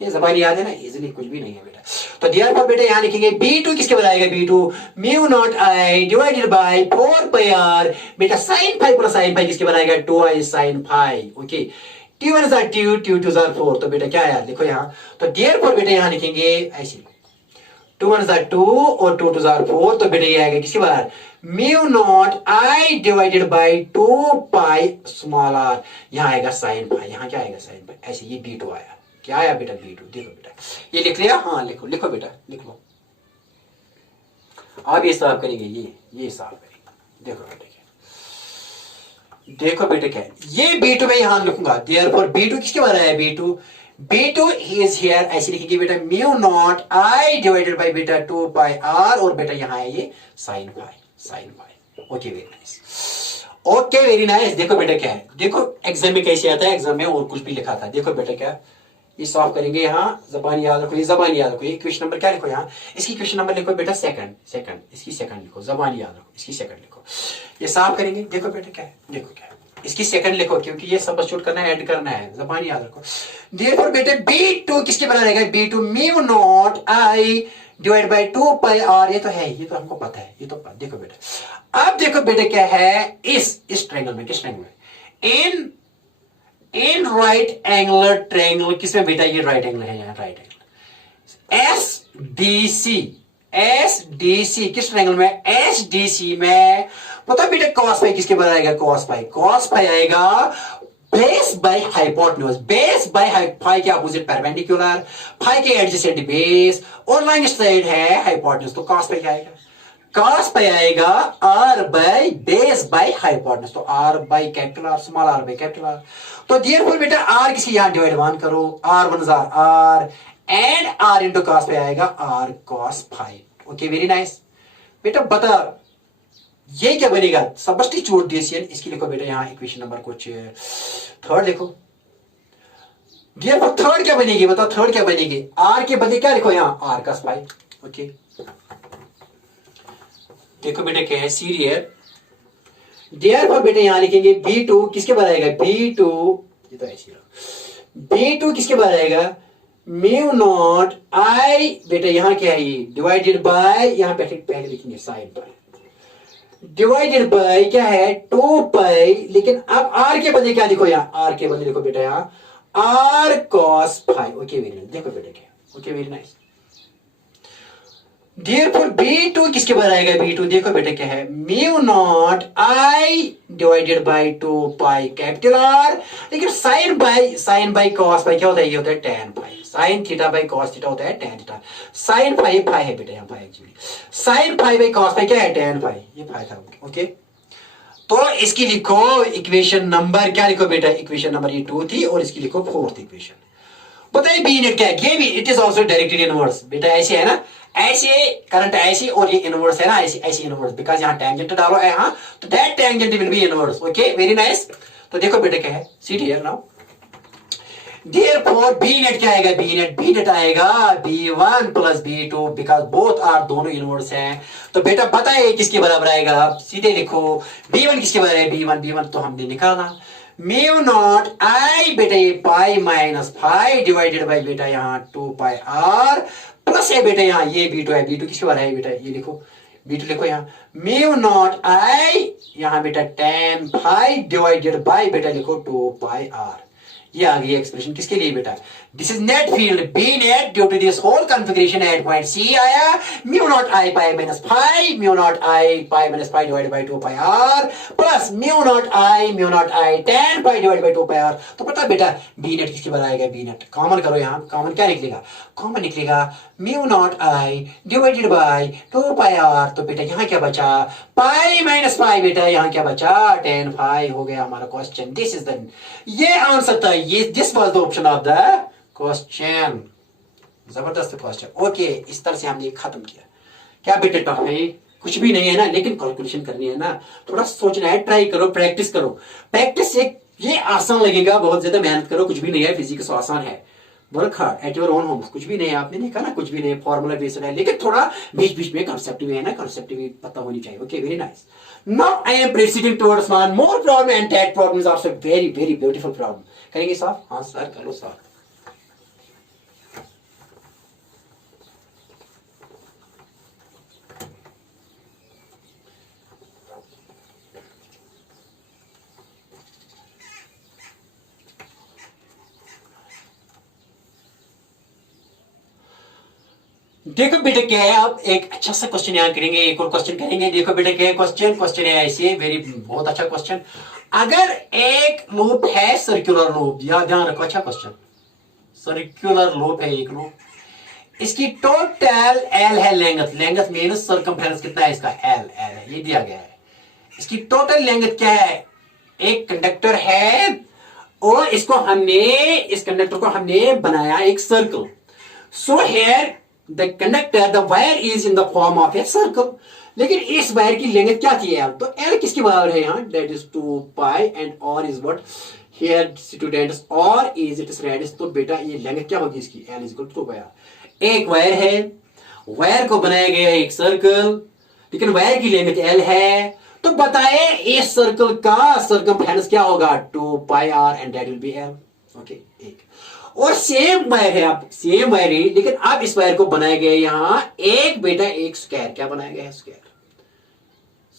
ये जबान याद है ना, इजीली, कुछ भी नहीं है बेटा। तो देयरफॉर बेटा यहां लिखेंगे B2 किसके बराबर है? B2 mu naught I divided by 4 pi R. बेटा sin phi plus sin phi किसके बराबर है? 2i sin phi. Okay, T1 is 2, T2 is 4। तो बेटा क्या है? देखो यहां, तो देयरफॉर बेटा यहां लिखेंगे ऐसे, 2 1 is 2 और 2 2 is 4। तो बेटा ये आएगा किसके बराबर? Mu naught I divided by 2 pi small R. यहां आएगा sin फाई, यहां क्या आएगा? sin phi. ऐसे ये B2 आया। क्या आया बेटा? B2। देखो बेटा, ये लिख लिया? हाँ लिखो, लिखो बेटा, लिख लो। आप ये साफ करेंगे, ये साफ करेंगे। देखो बेटा क्या, देखो बेटा क्या है? ये B2 में यहां लिखूंगा। देयरफॉर B2 किसके बराबर है? B2 is here. ऐसे लिखेंगे बेटा, mu naught I divided by बेटा 2 पाई आर, और बेटा यहां है ये sin phi. Okay, very nice. Okay, very nice. देखो बेटा क्या है? देखो एग्जाम में कैसे आता है, एग्जाम में और कुछ भी लिखा था। देखो बेटा क्या, ये सॉल्व करेंगे। यहाँ जबान याद रखो, ये जबान याद रखो। ये क्वेश्चन नंबर क्या लिखो? यहाँ इसकी क्वेश्चन नंबर लिखो बेटा सेकंड, इसकी सेकंड लिखो। जबान याद रखो, इसकी सेकंड लिखो। ये सॉल्व करेंगे। देखो बेटा क्या है? देखो क्या है? इसकी सेकंड लिखो, क्योंकि ये सब्स्टिट्यूट करना है, ऐड करना है। जबान याद रखो। देयरफॉर बेटे B2 किसके बराबर रहेगा? B2 mu naught I divide by 2 pi R. ये तो है, ये तो हमको पता है, ये तो देखो बेटा। अब देखो बेटा क्या है? इस ट्रायंगल में, किस ट्रायंगल में? In right angular triangle. किसमें बेटा? ये राइट एंगल है, यहाँ राइट एंगल। एसडीसी किस ट्रायंगल में? एसडीसी में। पता बेटा कॉस फाई किसके बराबर आएगा? कॉस फाई आएगा base by hypotenuse. Base by phi के अपोजिट परपेंडिकुलर, फाई के एडजेसेंट बेस, और लॉन्गेस्ट साइड है हाइपोटेन्यूज। तो कॉस फाई क्या आएगा? कॉस पाई आएगा R by base by hypotenuse. तो R by capital R, small are by capital R. तो देयरफॉर बेटा आर किसके यहां डिवाइड 1 करो, R 1 R and R into cos pi आएगा R cos phi. Okay, very nice. बेटा बता ये क्या बनेगा? Substitute decision. इसकी लिखो बेटा यहां इक्वेशन नंबर कुछ थर्ड लिखो। देयरफॉर थर्ड क्या बनेगी? बताओ थर्ड क्या बनेगी? आर के बदले क्या लिखो यहां? R cos phi. ओके, देखो बेटा क्या है? सीरियर। देयरफॉर बेटा यहां लिखेंगे B2 किसके बराबर आएगा? B2, ये तो ऐसे B2 किसके बराबर आएगा? म्यू नॉट आई, बेटा यहां क्या है? ये डिवाइडेड बाय, यहां पहले लिखेंगे साइन पाई, डिवाइडेड बाय क्या है? 2 पाई। लेकिन अब आर के बदले क्या लिखो? यहां आर के बदले लिखो बेटा यहां R cos phi. Okay, very nice. देखो बेटा क्या? Okay, very nice. Therefore B2 किसके बराबर आएगा? B2 देखो बेटा क्या है? Mu naught I divided by 2 pi capital R. लेकिन साइन बाय कॉस पाई क्या होता है? ये होता है tan pi. Sine theta by cos theta होता है tan थीटा। साइन फाई है बेटा, यहाँ phi actually. Sine phi by cos pi क्या है? tan phi. ये फाई था। ओके, तो इसकी लिखो इक्वेशन नंबर क्या लिखो बेटा? इक्वेशन नंबर ये 2 थी, और इसकी लिखो 4th इक्वेशन। बताइए बी नेट क्या है? ये भी it is also directed inverse. बेटा ऐसे है ना, ऐसे करंट ऐसे, और ये इनवर्स है ना, ऐसे इनवर्स, बिकॉज यहाँ टेंजेंट डालो है, हाँ, तो that tangent will be inverse. Okay, very nice. तो देखो बेटा क्या है? See here now. Therefore B net क्या आएगा? बी नेट आएगा B1 plus B2, because both are दोनों इनवर्स हैं। तो बेटा बताइए किसके बराबर आएगा? आप सीधे लिखो B1 किसके बराबर है? B1 तो हमने निकाला म्यू नॉट आई, बेटा ये pi minus phi divided by बेटा यहाँ 2 पाई आर प्लस है बेटा यहाँ ये B2 है। B2 किसके बराबर है बेटा? ये लिखो B2 लिखो यहाँ म्यू नॉट आई, यहाँ बेटा tan फाई डिवाइडेड बाई बेटा लिखो 2 पाई आर। ये आ गई एक्सप्रेशन किसके लिए बेटा? This is net field B net due to this whole configuration at point C आया mu naught I pi minus phi mu naught I pi minus phi divided by 2 pi R plus mu naught I tan pi divided by 2 pi R. तो पता बेटा बी नेट किसके बराबर आएगा, बी नेट कॉमन करो, यहां कॉमन क्या निकलेगा, कॉमन निकलेगा mu naught I divided by 2 pi R. तो बेटा यहां क्या बचा, पाई माइनस पाई, बेटा यहां क्या बचा tan फाई हो गया हमारा क्वेश्चन। दिस इज द, ये आंसर था, ये this was the option of the question. जबरदस्त क्वेश्चन। ओके, इस तरह से हमने खत्म किया। क्या बेटे टफ है, कुछ भी नहीं है ना, लेकिन कैलकुलेशन करनी है ना, थोड़ा सोचना है, ट्राई करो, प्रैक्टिस करो। प्रैक्टिस से ये आसान लगेगा, बहुत ज्यादा मेहनत करो, कुछ भी नहीं है, फिजिक्स आसान है। Work hard at your own home, कुछ भी नहीं है, आपने देखा ना, कुछ भी नहीं है, फॉर्मूला बेस्ड है, लेकिन थोड़ा बीच बीच में कंसेप्ट भी है ना, कंसेप्ट भी पता होनी चाहिए। Okay, very nice. Now I am proceeding towards one more problem and that problem is also very very beautiful problem. करेंगे साहब? हाँ सर, करो सर। देखो बेटा क्या है, आप एक अच्छा सा क्वेश्चन यहां करेंगे, एक और क्वेश्चन करेंगे। देखो बेटा क्या है क्वेश्चन, क्वेश्चन है ऐसे, वेरी बहुत अच्छा क्वेश्चन। अगर एक लूप है सर्कुलर लूप, ध्यान रखो, अच्छा क्वेश्चन, सर्कुलर लूप है एक लूप, इसकी टोटल एल है लेंथ, लेंथ मीन्स सर्कमफ्रेंस कितना है इसका, एल है, ये दिया गया है। इसकी टोटल लेंथ क्या है, एक कंडक्टर है और इसको हमने, इस कंडक्टर को हमने बनाया एक circle. So here the conductor, the wire is in the form of a circle, लेकिन इस वायर की लेंथ क्या थी एल, तो एल किसके बराबर है यहाँ, that is 2 pi and R is what, here students R is it is radius. तो बेटा ये लेंथ क्या होगी इसकी, L is equal to 2 pi R. एक वायर है, वायर को बनाया गया एक सर्कल, लेकिन वायर की लेंथ एल है, तो बताए इस सर्कल का सर्कमफ्रेंस क्या होगा, 2 pi R and that will be L. Okay, एक और सेम वायर है, आप सेम वायर है, लेकिन अब इस वायर को बनाया गया यहां एक बेटा एक स्क्वायर, क्या बनाया गया है, स्क्वायर,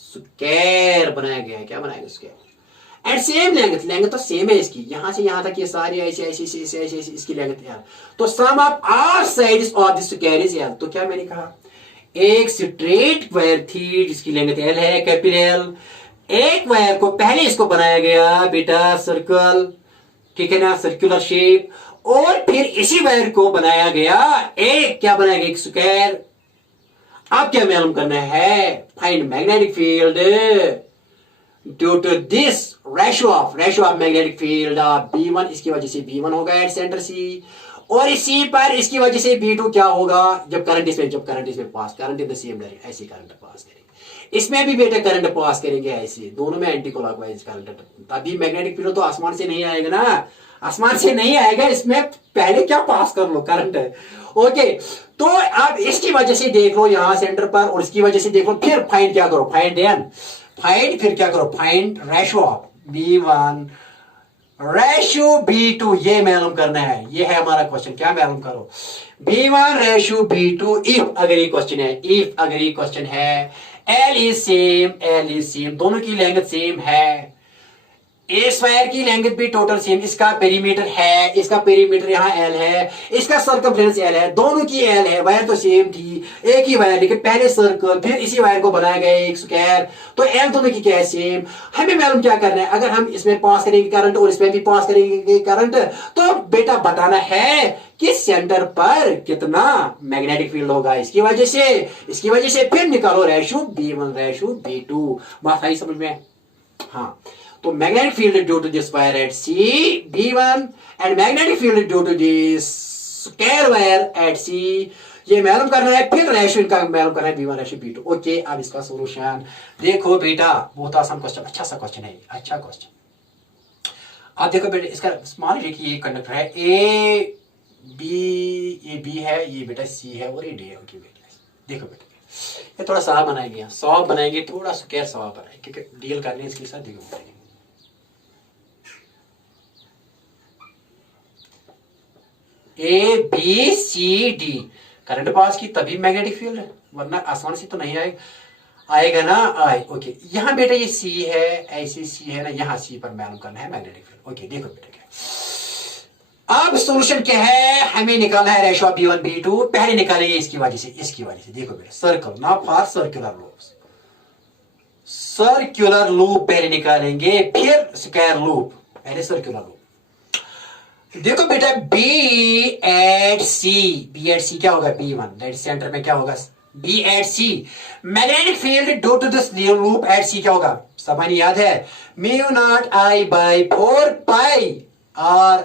स्क्वायर बनाया गया है, क्या बनाया गया, square. And same length, length तो सेम है इसकी, यहां से यहां तक ये सारी ऐसे ऐसे ऐसे ऐसे इसकी लेंथ है। तो sum of our sides of the square is L. तो क्या मैंने कहा, एक स्ट्रेट वायर थी जिसकी लेंथ एल है, कैपिटल एक वायर को पहले इसको बनाया गया बेटा सर्कल, ठीक है ना, सर्कुलर शेप, और फिर इसी वायर को बनाया गया एक, क्या बनाया गया, एक स्क्वायर। अब क्या मालूम करना है, find magnetic field due to this ratio of magnetic field of B1, इसकी वजह से B1 होगा एट सेंटर C, और इसी पर इसकी वजह से B2 क्या होगा, जब करंट इसमें pass, current in the same direction, ऐसे करंट पास करेंगे, इसमें भी बेटा करंट पास करेंगे ऐसे, दोनों में एंटी क्लॉकवाइज करंट, तभी मैग्नेटिक फील्ड तो आसमान से नहीं आएगा ना, आसमान से नहीं आएगा, इसमें पहले क्या पास कर लो, करंट है। ओके, तो अब इसकी वजह से देख लो यहां सेंटर पर, और इसकी वजह से देख लो, फिर फाइंड क्या करो, फाइंड एन, फाइंड फिर क्या करो, find ratio of B1 ratio B2, ये मालूम करना है, ये है हमारा क्वेश्चन, क्या मालूम करो, B1 रेशियो B2 इफ अगर ये क्वेश्चन है, इफ अगर ये क्वेश्चन है, L इज सेम, दोनों की लेंथ सेम है, इस वायर की लेंथ भी टोटल सेम, इसका पेरीमीटर है, इसका पेरीमीटर यहाँ एल है, इसका सर्कमफ्रेंस एल है, दोनों की एल है, वायर तो सेम थी, एक ही वायर, लेकिन पहले सर्कल फिर इसी वायर को बनाया गया एक स्क्वायर, तो एल दोनों की क्या है, सेम। हमें मालूम क्या करना है, अगर हम इसमें पास करेंगे करंट और इसमें भी पास करेंगे करंट, तो बेटा बताना है कि सेंटर पर कितना मैग्नेटिक फील्ड होगा, इसकी वजह से फिर निकालो रेशियो B1 रेशियो B2, बात आई समझ में, हाँ। तो magnetic field due to this wire at C B1 and magnetic field due to this square wire at C, ये मालूम करना है, फिर रेशियो इनका मालूम करना है B1 रेशियो B2। ओके, अब इसका सॉल्यूशन देखो बेटा, बहुत आसान क्वेश्चन, अच्छा सा क्वेश्चन है, अच्छा क्वेश्चन। आप देखो बेटा, इसका मान लीजिए कि ये कंडक्टर है A B, ये B है, ये बेटा C है और ये D है। ओके बेटा, देखो बेटा ये थोड़ा सा बनाएंगे, सॉल्व बनाएंगे, थोड़ा स्क्वायर सॉल्व बनाएंगे, क्योंकि डील करने इसके साथ देखो ABCD, करंट पास की तभी मैग्नेटिक फील्ड है, वरना आसमान से तो नहीं आएगा ना, आए। ओके, यहाँ बेटा ये C है, ऐसे C है ना, यहाँ C पर मालूम करना है मैग्नेटिक फील्ड। ओके, देखो बेटा क्या अब सॉल्यूशन क्या है, हमें निकालना है रेशो ऑफ B1 B2। पहले निकालेंगे इसकी वजह से देखो बेटा, सर्कल ना for circular loops, circular loop पहले निकालेंगे, फिर स्क्वायर लूप, पहले सर्कुलर लूप। देखो बेटा B एट C क्या होगा B1, दैट सेंटर में क्या होगा B at C। Magnetic field due to this loop at C क्या होगा, सामान्य याद है, mu naught I by 4 pi R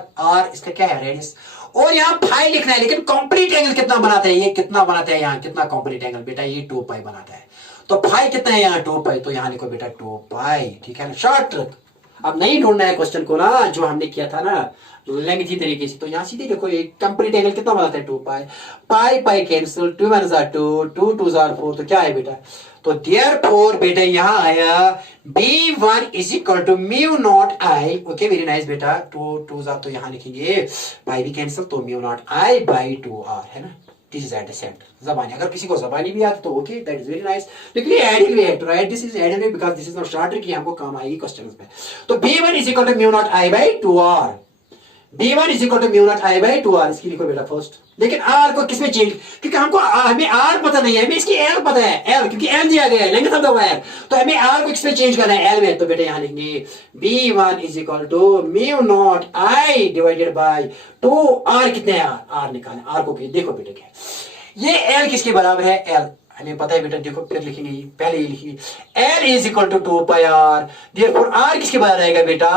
इसका क्या है रेडियस, और यहाँ फाई लिखना है, लेकिन कंप्लीट एंगल कितना बनाता है, ये कितना बनाता है, यहाँ कितना कंप्लीट एंगल बेटा, ये 2 पाई बनाता है। तो फाई कितना है यहाँ 2 पाई, तो यहाँ लिखो बेटा 2 पाई, ठीक है ना, शॉर्ट ट्रिक। अब नहीं ढूंढना है क्वेश्चन को ना, जो हमने किया था ना लेंथी तरीके से, तो यहाँ सीधे देखो ये कंप्लीट एंगल कितना बनाता है 2 पाई, पाई पाई कैंसिल, 2 1 2, 2 2 4, तो क्या है बेटा, तो देयरफॉर बेटा यहाँ आया B1 is equal to mu naught I, okay very nice बेटा, 2 2 तो यहाँ लिखेंगे, पाई भी कैंसिल, तो mu naught I by 2R है ना, this is at the center. जबानी, अगर किसी को जबानी भी आती तो okay, that is very nice, लेकिन ये एडिंग वे है to write this is adding way because this is not short trick, हमको काम आएगी क्वेश्चंस में। तो B1 is equal to mu naught I by 2R, B1 is equal to mu naught I by 2R, इसकी लिखो बेटा फर्स्ट। लेकिन R को किसमें चेंज, क्योंकि हमको हमें R पता नहीं है, हमें इसकी L पता है, L क्योंकि L दिया गया है, लेंथ ऑफ द वायर, तो हमें R को किसमें चेंज करना है, L में। तो बेटा यहाँ लिखेंगे B1 is equal to mu naught I divided by 2R, कितने हैं R निकालना, R को देखो बेटा क्या है, ये L किसके बराबर है, L हमें पता है बेटा, देखो फिर लिखेंगे, पहले ही लिखेंगे L is equal to 2 pi R, therefore R किसके बराबर आएगा बेटा,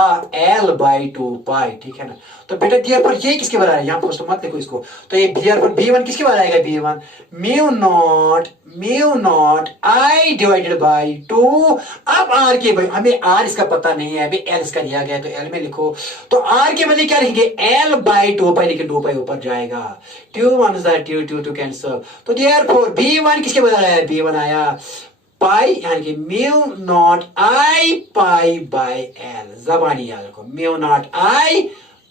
L बाई 2 पाई, ठीक है ना। तो बेटा देयरफॉर ये किसके बराबर है, यहाँ फर्स्ट मत देखो इसको, तो ये देयरफॉर B1 किसके बराबर आएगा, B1 mu naught I divided by 2। अब R के भाई हमें R इसका पता नहीं है, अभी L इसका दिया गया है, तो L में लिखो, तो R के बदले क्या लिखेंगे, L बाई 2 पाई, लेकिन 2 पाई ऊपर जाएगा, 2 1 2 कैंसिल, तो देयरफॉर B1 किसके बराबर आया, B1 आया पाई, यानी कि mu naught I pi by L, जबानी याद रखो, mu naught I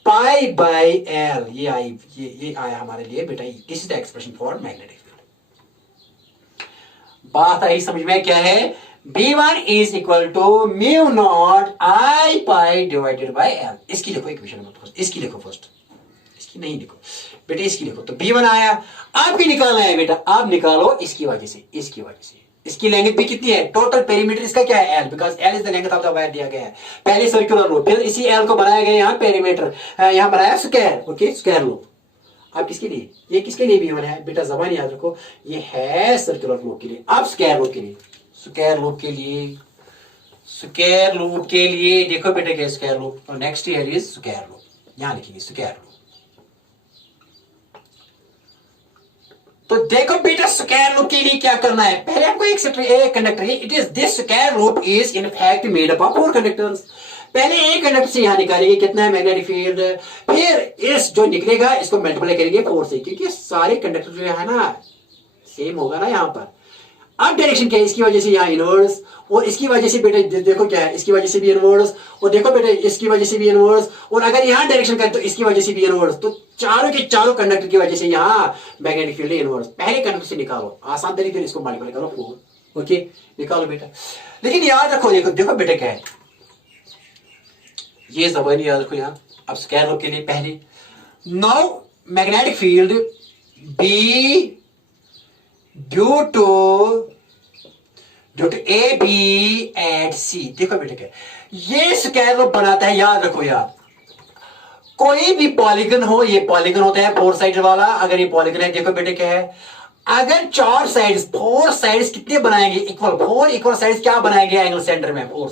pi by L, ये आई, ये आया हमारे लिए बेटा, this is the expression for magnetic field. बात आई समझ में, क्या है, B1 is equal to mu naught I pi divided by L, इसकी लिखो इक्वेशन में, इसकी लिखो फर्स्ट, इसकी नहीं लिखो बेटा, इसकी लिखो, तो B1 आया, आपकी निकालना है बेटा, आप निकालो इसकी वजह से, इसकी लेंथ भी कितनी है, टोटल पेरीमीटर इसका क्या है L, because L is the length of the wire दिया गया है, पहले सर्कुलर लूप, फिर इसी L को बनाया गया यहाँ पेरीमीटर, यहाँ बनाया स्क्वायर, ओके स्क्वायर लूप। अब किसके लिए, ये किसके लिए B1 है बेटा, जबान याद रखो, ये है सर्कुलर लूप के लिए। अब स्क्वायर लूप के लिए, स्क्वायर लूप के लिए देखो बेटा क्या स्क्वायर लूप, तो next year is square loop, यहां लिखेंगे स्क्वायर लूप। तो देखो बेटा स्क्वायर लूप के लिए क्या करना है, पहले हमको एक conductor, it is this square loop is in fact made up of 4 conductors. पहले एक कंडक्टर से यहां निकालेंगे कितना है मैग्नेटिक फील्ड, फिर इस जो निकलेगा इसको मल्टीप्लाई करेंगे 4 से, क्योंकि सारे कंडक्टर जो है ना सेम होगा ना यहाँ पर। अब डायरेक्शन क्या है, इसकी वजह से यहाँ इनवर्स, और इसकी वजह से बेटा देखो क्या है, इसकी वजह से भी इनवर्स, और देखो बेटा इसकी वजह से भी इनवर्स, और अगर यहाँ डायरेक्शन करें तो इसकी वजह से भी इनवर्स, तो चारों के चारों कंडक्टर की वजह से यहाँ मैग्नेटिक फील्ड इनवर्स। पहले कंडक्टर से निकालो, आसान तरीके से इसको मल्टीप्लाई करो 4, ओके निकालो बेटा। लेकिन याद रखो, देखो बेटा क्या है, ये जबानी याद रखो यहाँ। अब स्क्वायर लूप के लिए पहले, now magnetic field B due to A B at C, देखो बेटा क्या ये स्क्वायर लूप बनाता है, याद रखो यार, कोई भी पॉलीगन हो, ये पॉलीगन होता है 4 साइड वाला, अगर ये पॉलीगन है देखो बेटा क्या है, अगर 4 साइड्स 4 साइड्स कितने बनाएंगे इक्वल, 4 इक्वल साइड्स क्या बनाएंगे एंगल सेंटर में, 4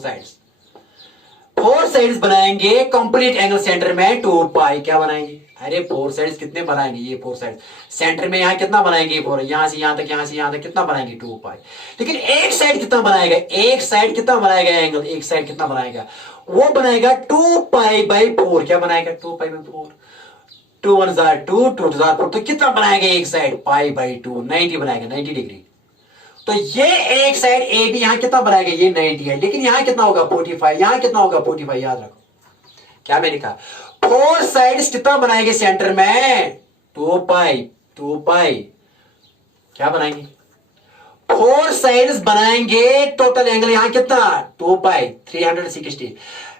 साइड्स बनाएंगे कंप्लीट एंगल सेंटर में 2 पाई, क्या बनाएंगे, अरे 4 साइड्स कितने बनाएंगे, ये 4 साइड्स सेंटर में यहाँ कितना बनाएंगे, 4 यहां से यहां तक, यहां से यहां तक कितना बनाएंगे 2 पाई। लेकिन एक साइड कितना बनाएगा, एक साइड कितना बनाएगा एंगल, एक साइड कितना बनाएगा, वो बनाएगा 2 पाई बाई 4, क्या बनाएगा 2 पाई बाई 4, 2 1 2, 2 2 4, तो कितना बनाएगा एक साइड पाई बाई 2, 90 बनाएगा, 90 डिग्री। तो ये एक साइड ए बी यहां कितना बनाएगा, ये 90 है, लेकिन यहां कितना होगा 45, यहां कितना होगा 45, याद रखो क्या मैंने कहा, 4 साइड्स कितना बनाएंगे सेंटर में 2 पाई क्या बनाएंगे, 4 साइड्स बनाएंगे टोटल एंगल यहां कितना 2 पाई 360,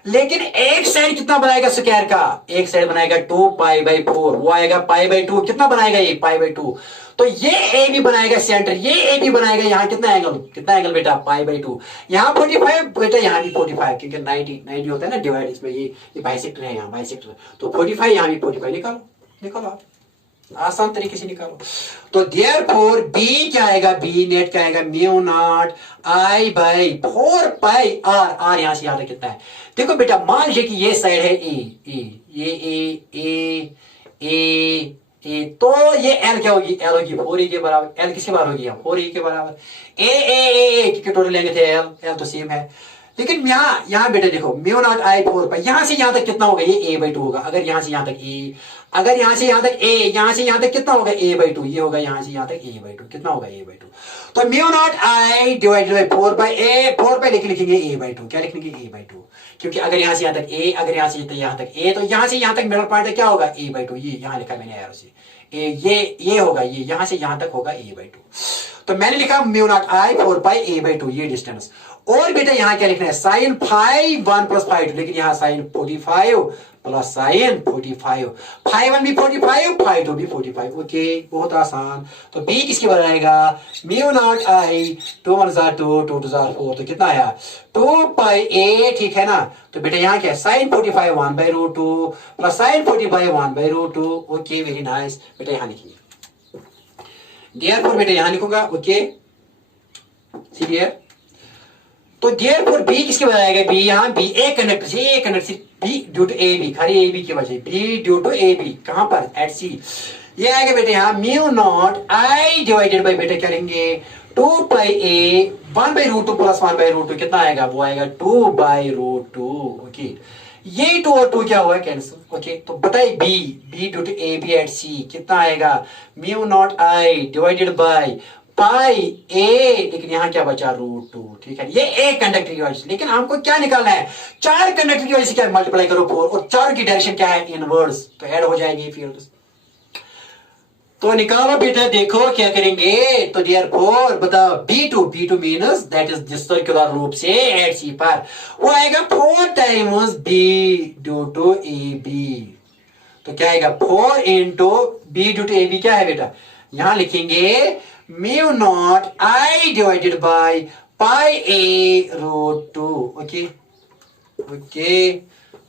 लेकिन एक साइड कितना बनाएगा स्क्वायर का, एक साइड बनाएगा 2 पाई बाई 4, वो आएगा पाई बाई 2, कितना बनाएगा ये पाई बाई 2। तो ये ए भी बनाएगा सेंटर, ये ए भी बनाएगा यहां कितना एंगल बेटा पाई बाई 2, यहां 45 बेटा यहां भी 45, क्योंकि 90 होता है ना डिवाइड, इसमें ये बाइसेक्टर है, यहां बाइसेक्टर, तो 45 यहां भी 45, निकालो आप आसान तरीके से निकालो। तो देयरफॉर बी क्या आएगा, बी नेट क्या आएगा, mu naught I by 4 pi R यहां से यहां तक कितना है। देखो बेटा मान लीजिए कि ये साइड है ए, तो ये एल क्या होगी, एल होगी 4 के बराबर, एल किसके बराबर होगी 4 के बराबर, ए क्योंकि टोटल लेंगे थे एल तो सेम है। लेकिन यहाँ बेटा देखो म्यू नॉट आई 4 पाई, यहां से यहां तक कितना होगा, ये ए बाई 2 होगा, अगर यहां से यहां तक ए, अगर यहां से यहां तक ए, यहां से यहां तक कितना होगा ए बाई 2, ये होगा यहां से यहां तक ए बाई 2, कितना होगा ए बाई 2। तो mu naught I divided by 4 by A, 4 by लिखेंगे ए बाई 2, क्या लिखेंगे ए बाई 2, क्योंकि अगर यहां से यहां तक ए, अगर यहां से यहां तक ए, तो यहां से यहां तक मिडल पॉइंट क्या होगा ए बाई 2, ये यहां लिखा मैंने एरो से ये होगा, ये यहां से यहां तक होगा ए बाई 2। तो मैंने लिखा mu naught I 4 pi A by 2, ये डिस्टेंस। और बेटा यहां क्या लिखना है, साइन फाई 1 प्लस फाई 2, लेकिन यहां साइन 45 प्लस साइन 45, फाई 1 भी 45, फाई 2 भी 45, ओके बहुत आसान। तो बी किसके बराबर आएगा, म्यू नॉट आई 2 1 2 2 2 4, तो कितना आया 2 पाई ए, ठीक है ना। तो बेटा यहाँ क्या है sine 45 1 by root 2 plus sine 45 1 by root 2, okay very nice. बेटा यहाँ लिखिए देयरफॉर, बेटा यहाँ लिखूंगा, ओके सीरियर। तो देयरफॉर बी किसके बराबर आएगा, बी यहाँ बी ए कंडक्टर से B due to A B, खाली ए बी की वजह B due to A B, कहां पर एट सी, ये आएगा बेटे यहाँ mu naught I divided by बेटे करेंगे 2 pi A 1 by root 2 plus 1 by root 2, कितना आएगा वो आएगा 2 बाई रूट 2, ओके ये 2 और 2 क्या हुआ कैंसिल, ओके। तो बताइए B due to A B at C कितना आएगा, mu naught I divided by pi A, लेकिन यहां क्या बचा रूट 2, ठीक है। ये एक कंडक्टर की वजह से, लेकिन हमको क्या निकालना है, 4 कंडक्टर की वजह से क्या मल्टीप्लाई करो 4, और 4 की डायरेक्शन क्या है इनवर्स, तो ऐड हो जाएगी फील्ड। तो निकालो बेटा, देखो क्या करेंगे। तो देयरफॉर बताओ B2 means that is this circular loop से एट सी पर वो आएगा 4 times B due to AB, तो क्या आएगा 4 into B due to AB क्या है बेटा, यहां लिखेंगे mu naught I divided by pi A root 2, okay okay.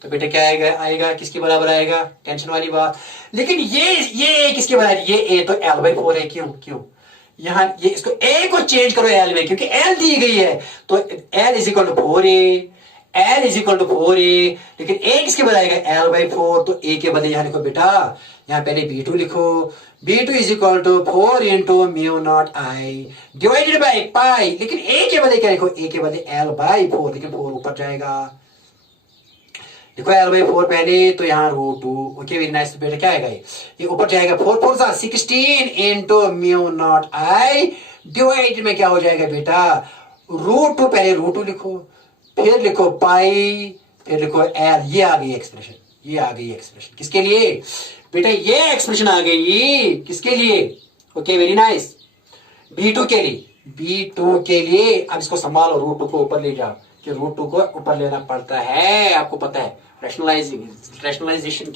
तो बेटा क्या आएगा किसके बराबर आएगा, टेंशन वाली बात। लेकिन ये किसके बराबर, ये ए तो एल बाई 4 है, क्यों यहां ये इसको ए को चेंज करो एल में, क्योंकि एल दी गई है, तो L is equal to 4a, L is equal to 4a, लेकिन ए किसके बराबर आएगा एल बाई 4, तो ए के बदले यहां लिखो बेटा, यहां पहले B2 लिखो, B2 is equal to 4 into mu naught I divided by pi, लेकिन ए के बदले क्या लिखो, ए के बदले एल बाई 4, लेकिन 4 ऊपर जाएगा, देखो एल बाई 4 पहले, तो यहाँ रूट 2, ओके वेरी नाइस। बेटा क्या आएगा ये ऊपर जाएगा 4 4 16 into mu naught I divided में क्या हो जाएगा बेटा रूट 2, पहले रूट 2 लिखो, फिर लिखो पाई, फिर लिखो एल, ये आ गई एक्सप्रेशन, ये आ गई एक्सप्रेशन किसके लिए बेटा, ये एक्सप्रेशन आ गई किसके लिए, ओके वेरी नाइस B2 के लिए, B2 के लिए। अब इसको संभालो, रूट 2 को ऊपर ले जाओ, कि रूट 2 को ऊपर लेना पड़ता है, आपको पता है रैशनलाइजेशन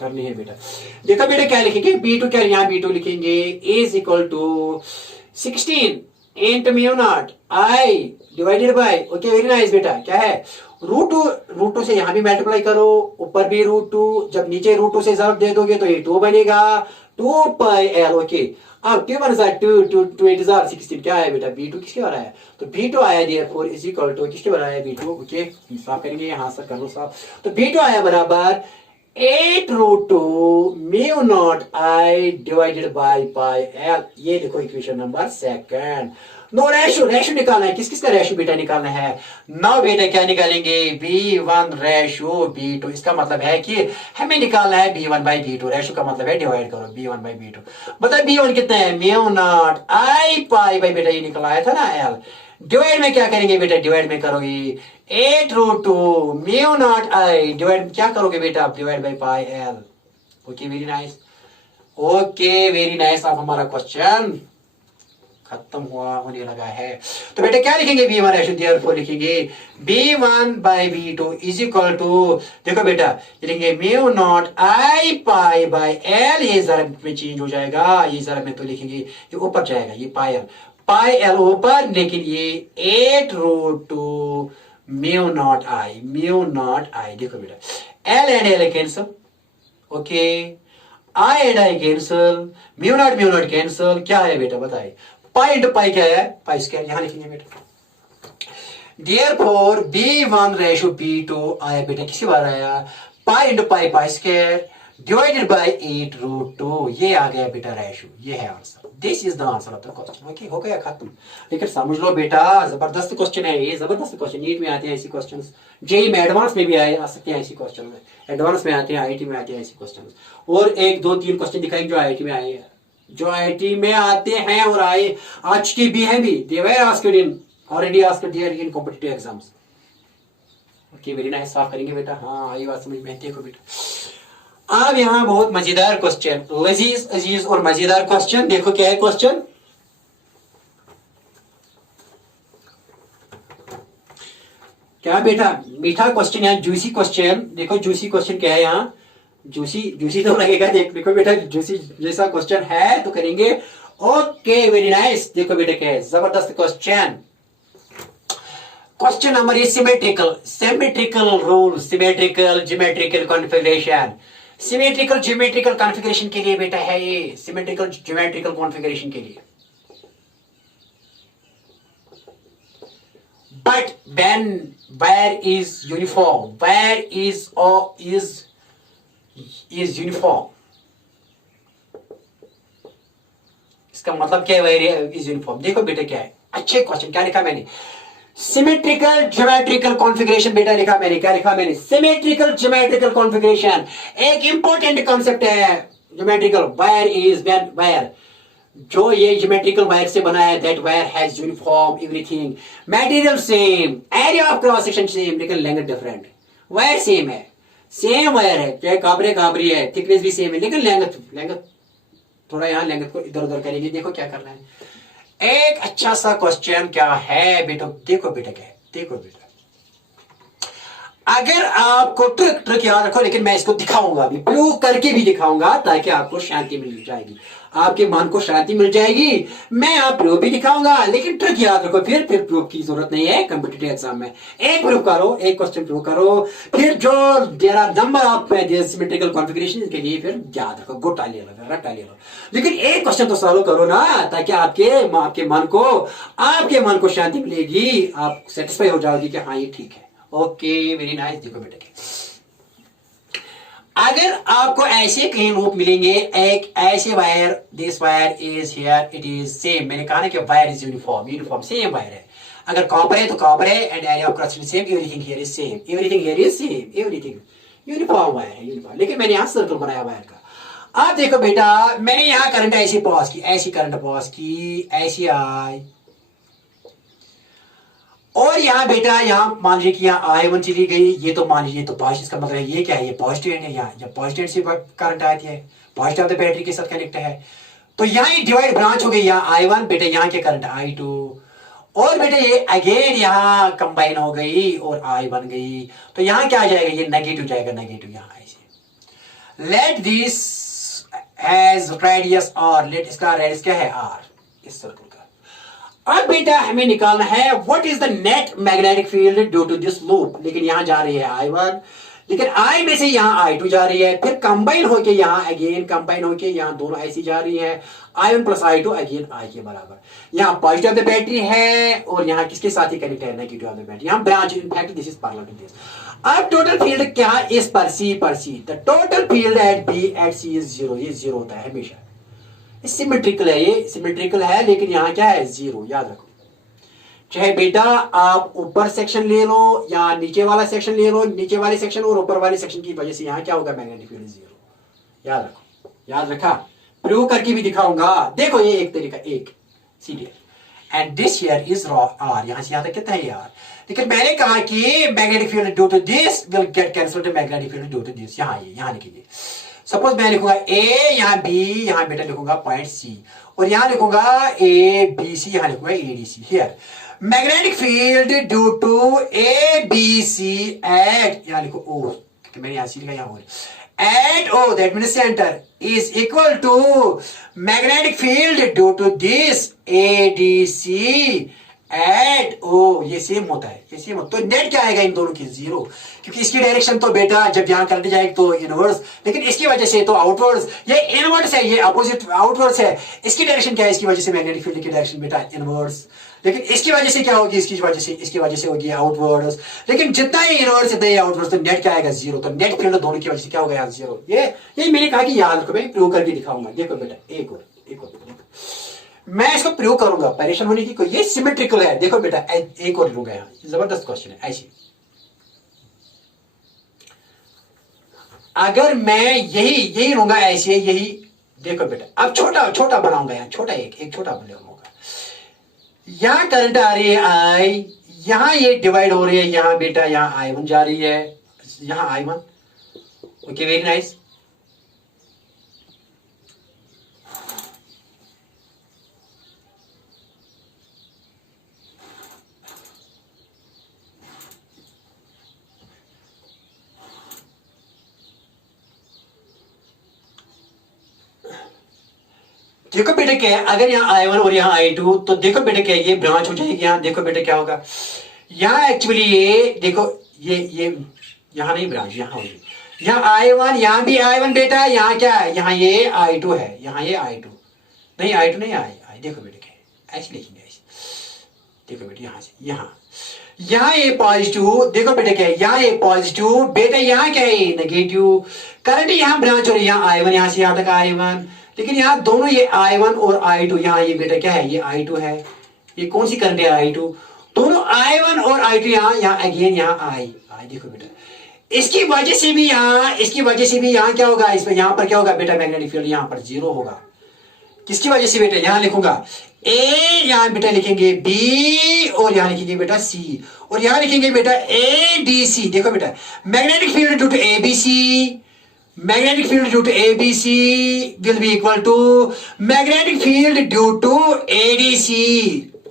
करनी है बेटा। देखो बेटा क्या लिखेंगे B2 क्या, यहाँ B2 लिखेंगे is equal to 16 into mu naught I divided by, okay very nice बेटा क्या है रूट 2 से यहां भी मल्टीप्लाई करो, ऊपर भी रूट 2, जब नीचे रूट 2 से ज़रूर दे दोगे तो ये 2 बनेगा 2 पाई एल, ओके। अब 2 1 2 2 8 16 क्या है बेटा B2 किसके बराबर है, तो B2 आया देयरफॉर इज इक्वल टू किसके बराबर है B2, ओके साफ करेंगे यहां से कर लो साफ। तो B2 आया बराबर 8 root 2 mu naught I divided by pi L, ये देखो equation number second. No ratio निकालना है, किस किस का रेशो बेटा निकालना है, नाउ बेटा क्या निकालेंगे B1 रेशो B2, इसका मतलब है कि हमें निकालना है B1 बाई B2, रेशो का मतलब है डिवाइड करो B1 बाई B2। बता B1 कितना है mu naught I pi by बेटा ये निकल आया था ना एल, डिवाइड में क्या करेंगे बेटा, डिवाइड में करोगे 8 root 2 mu naught I divide क्या करोगे बेटा आप divide by pi L, okay very nice, okay very nice. अब हमारा क्वेश्चन खत्म हुआ होने लगा है। तो बेटा क्या लिखेंगे V1 रेशो देयरफॉर लिखेंगे B1 by B2 is equal to, देखो बेटा लिखेंगे mu naught I pi by L, ये ज़रब में चेंज हो जाएगा, ये ज़रब में तो लिखेंगे ये ऊपर जाएगा, ये पाई L ऊपर, लेकिन ये 8 root two mu naught I, देखो बेटा L and L cancel, okay, I and I cancel, mu naught cancel, क्या है बेटा बताइए, पाई इंटू पाई क्या है, पाई स्क्वायर, यहां लिखेंगे बेटा। Therefore B1 रेशो B2 आया बेटा, किसी बार आया pi into pi pi square divided by 8 root 2, ये आ गया बेटा रेशो, ये है answer, this is the answer of the question. Okay, हो गया खत्म। लेकिन समझ लो बेटा जबरदस्त क्वेश्चन है ये, जबरदस्त क्वेश्चन, नीट में आते हैं ऐसे क्वेश्चंस, जेई में एडवांस में भी आ सकते हैं ऐसे क्वेश्चन, में एडवांस में आते हैं, आईआईटी में आते हैं ऐसे क्वेश्चन। और एक दो तीन क्वेश्चन दिखाएंगे जो आईआईटी में आए हैं, जो आईआईटी में आते हैं और आए आज की भी है भी, they were asked in already asked there in competitive exams. Okay, very nice, साफ करेंगे बेटा। हाँ आई बात समझ में, देखो बेटा अब यहाँ बहुत मजेदार क्वेश्चन, लजीज अजीज और मजेदार क्वेश्चन। देखो क्या है क्वेश्चन, क्या बेटा मीठा क्वेश्चन है, जूसी क्वेश्चन। देखो जूसी क्वेश्चन क्या है यहाँ, जूसी तो लगेगा, देखो बेटा जूसी जैसा क्वेश्चन है तो करेंगे। ओके वेरी नाइस, देखो बेटा क्या है, जबरदस्त question. Question number is symmetrical rule, symmetrical geometrical configuration, symmetrical geometrical configuration के लिए बेटा है ये, सिमेट्रिकल ज्योमेट्रिकल कॉन्फ़िगरेशन के लिए। But when where is uniform, where is or is uniform, इसका मतलब क्या है where is uniform? देखो बेटा क्या है, अच्छे क्वेश्चन, क्या लिखा मैंने, सिमेट्रिकल ज्योमेट्रिकल कॉन्फ़िगरेशन बेटा लिखा मैंने, क्या लिखा मैंने, सिमेट्रिकल ज्योमेट्रिकल कॉन्फ़िगरेशन। एक इंपॉर्टेंट कॉन्सेप्ट है geometrical, wire is when wire, जो ये ज्योमेट्रिकल वायर से बना है, that wire has uniform everything, material same, area of cross section same, लेकिन लेंथ डिफरेंट। वायर सेम है, सेम वायर है, चाहे काबरी है, थिकनेस भी सेम है, लेकिन लेंथ थोड़ा, यहाँ लेंथ को इधर उधर करेंगे। देखो क्या करना है, एक अच्छा सा क्वेश्चन क्या है बेटा, देखो बेटा क्या है, देखो बेटा अगर आपको ट्रिक याद रखो, लेकिन मैं इसको दिखाऊंगा अभी, प्रूव करके भी दिखाऊंगा, ताकि आपको शांति मिल जाएगी, आपके मन को शांति मिल जाएगी। मैं आप प्रूफ भी दिखाऊंगा, लेकिन ट्रिक याद रखो, फिर प्रूफ की जरूरत नहीं है कॉम्पिटिटिव एग्जाम में। एक प्रूफ करो, एक क्वेश्चन प्रूव करो, फिर जो there are number of symmetrical configuration के लिए फिर याद रखो, गोटा ले लो, रट्टा ले लो, लेकिन एक क्वेश्चन तो सॉल्व करो ना, ताकि आपके मन को शांति मिलेगी, आप सेटिस्फाई हो जाओगे कि हाँ ये ठीक है। ओके वेरी नाइस, देखो बेटा अगर आपको ऐसे कहीं लूप मिलेंगे, एक ऐसे wire, this wire is here, it is same, मैंने कहा ना कि wire is uniform same wire है, अगर कॉपर है तो कॉपर है, and area of cross same, everything here is same, everything here is same, everything uniform wire है, यूनिफॉर्म। लेकिन मैंने यहां सर्कल बनाया वायर का। आप देखो बेटा मैंने यहां करंट ऐसी पास की, ऐसी करंट पास की, ऐसी आई, और यहाँ बेटा यहाँ मान लीजिए कि यहाँ I1 चली गई, ये तो मान लीजिए तो पॉजिटिव, इसका मतलब है ये क्या है, ये पॉजिटिव है, यहाँ जब पॉजिटिव से करंट आती है, पॉजिटिव ऑफ द बैटरी के साथ कनेक्ट है, तो यहाँ ये डिवाइड ब्रांच हो गई, यहाँ I1 बेटा, यहाँ के करंट I2, और बेटा ये अगेन यहाँ कंबाइन हो गई और I बन गई, तो यहाँ क्या आ जाएगा, ये नेगेटिव जाएगा, नेगेटिव यहाँ ऐसे। Let this as radius R, let इसका रेडियस क्या है R, इस सर्कल का। अब बेटा हमें निकालना है what is the net magnetic field due to this loop, लेकिन यहां जा रही है I1, लेकिन I में से यहां I2 जा रही है, फिर कंबाइन होके यहां अगेन कंबाइन होके यहां दोनों ऐसी जा रही है, I1 plus I2 again I के बराबर। यहां पॉजिटिव ऑफ द बैटरी है और यहां किसके साथ ही कनेक्ट है, नेगेटिव ऑफ द बैटरी, यहां branch, in fact this is parallel to this. अब टोटल फील्ड क्या इस पर C, the total field at B at C is 0, ये 0 होता है हमेशा, सिमेट्रिकल है, ये सिमेट्रिकल है, लेकिन यहाँ क्या है 0, याद रखो। चाहे बेटा आप ऊपर सेक्शन ले लो या नीचे वाला सेक्शन ले लो, नीचे वाले सेक्शन और ऊपर वाले सेक्शन की वजह से यहाँ क्या होगा, मैग्नेटिक फील्ड 0, याद रखो, याद रखा, प्रूव करके भी दिखाऊंगा। देखो ये एक तरीका, एक सीधे, and this here is R, यहाँ से यहाँ तक कितना है R, लेकिन मैंने कहा कि magnetic field due to this will get cancelled, magnetic field due to this, यहाँ लिखेंगे। सपोज मैं लिखूंगा ए, यहाँ बी, यहाँ बेटा लिखूंगा पॉइंट सी, और यहाँ लिखूंगा ए बी सी, यहाँ लिखूंगा A D C. Here magnetic field due to A B C at, यहाँ लिखो ओ, क्योंकि मैंने यहाँ सी लिखा, यहाँ at O, that means center, is equal to magnetic field due to this ADC at O। ये सेम होता है, ये सेम होता है। तो नेट क्या आएगा इन दोनों की? जीरो, क्योंकि इसकी डायरेक्शन तो बेटा जब यहाँ करंट जाएगी तो इनवर्स, लेकिन इसकी वजह से तो आउटवर्ड्स, ये इनवर्स है, ये अपोजिट आउटवर्ड्स है। इसकी डायरेक्शन क्या है? इसकी वजह से मैग्नेटिक फील्ड की डायरेक्शन बेटा इनवर्स, लेकिन इसकी वजह से क्या होगी? इसकी वजह से होगी आउटवर्ड्स, लेकिन जितना ही इनवर्स इतना ही आउटवर्ड्स, तो नेट क्या आएगा? जीरो। तो नेट फील्ड दोनों की वजह से क्या होगा यार? जीरो। ये मैंने कहा कि याद रखो, मैं प्रूव करके दिखाऊंगा। देखो बेटा एक और मैं इसको प्रयोग करूंगा, परेशान होने की कोई, ये सिमेट्रिकल है। देखो बेटा एक और लूंगा, यहाँ जबरदस्त क्वेश्चन है। ऐसी अगर मैं यही लूंगा, ऐसे यही, देखो बेटा अब छोटा बनाऊंगा, यहाँ छोटा एक छोटा बनाऊंगा। यहाँ करंट आ रही है आई, यहाँ ये डिवाइड हो रही है, यहाँ बेटा यहाँ I1 जा रही है, यहाँ I1। Okay, very nice. देखो बेटा क्या है, अगर यहाँ I1 और यहाँ I2, तो देखो बेटा क्या है, ये ब्रांच हो जाएगी। यहाँ देखो बेटा क्या होगा, यहाँ एक्चुअली ये देखो ये यहाँ नहीं ब्रांच, यहाँ होगी, यहाँ I1, यहाँ भी I1 बेटा, यहाँ क्या है, यहाँ ये I2 है, यहाँ ये I2 नहीं, I2 नहीं, I। देखो बेटा क्या है, ऐसे लिखेंगे, ऐसे देखो बेटा, यहाँ से यहाँ ये पॉजिटिव, देखो बेटा क्या है, यहाँ ये पॉजिटिव बेटा, यहाँ क्या है नेगेटिव। करंट यहाँ ब्रांच हो रही है, यहाँ I1, यहाँ से यहाँ तक I1, लेकिन यहाँ दोनों ये I1 और I2, यहाँ ये बेटा क्या है, ये I2 है। ये कौन सी करंट है? I2। दोनों I1 और I2 यहाँ अगेन यहाँ I। देखो बेटा इसकी वजह से भी यहाँ क्या होगा, इसमें यहाँ पर क्या होगा बेटा, मैग्नेटिक फील्ड यहाँ पर जीरो होगा। किसकी वजह से बेटा? यहाँ लिखूंगा A, यहाँ बेटा लिखेंगे B, और यहाँ लिखेंगे बेटा C, और यहाँ लिखेंगे बेटा ADC। देखो बेटा magnetic field due to ABC, magnetic field due to ABC will be equal to magnetic field due to ADC।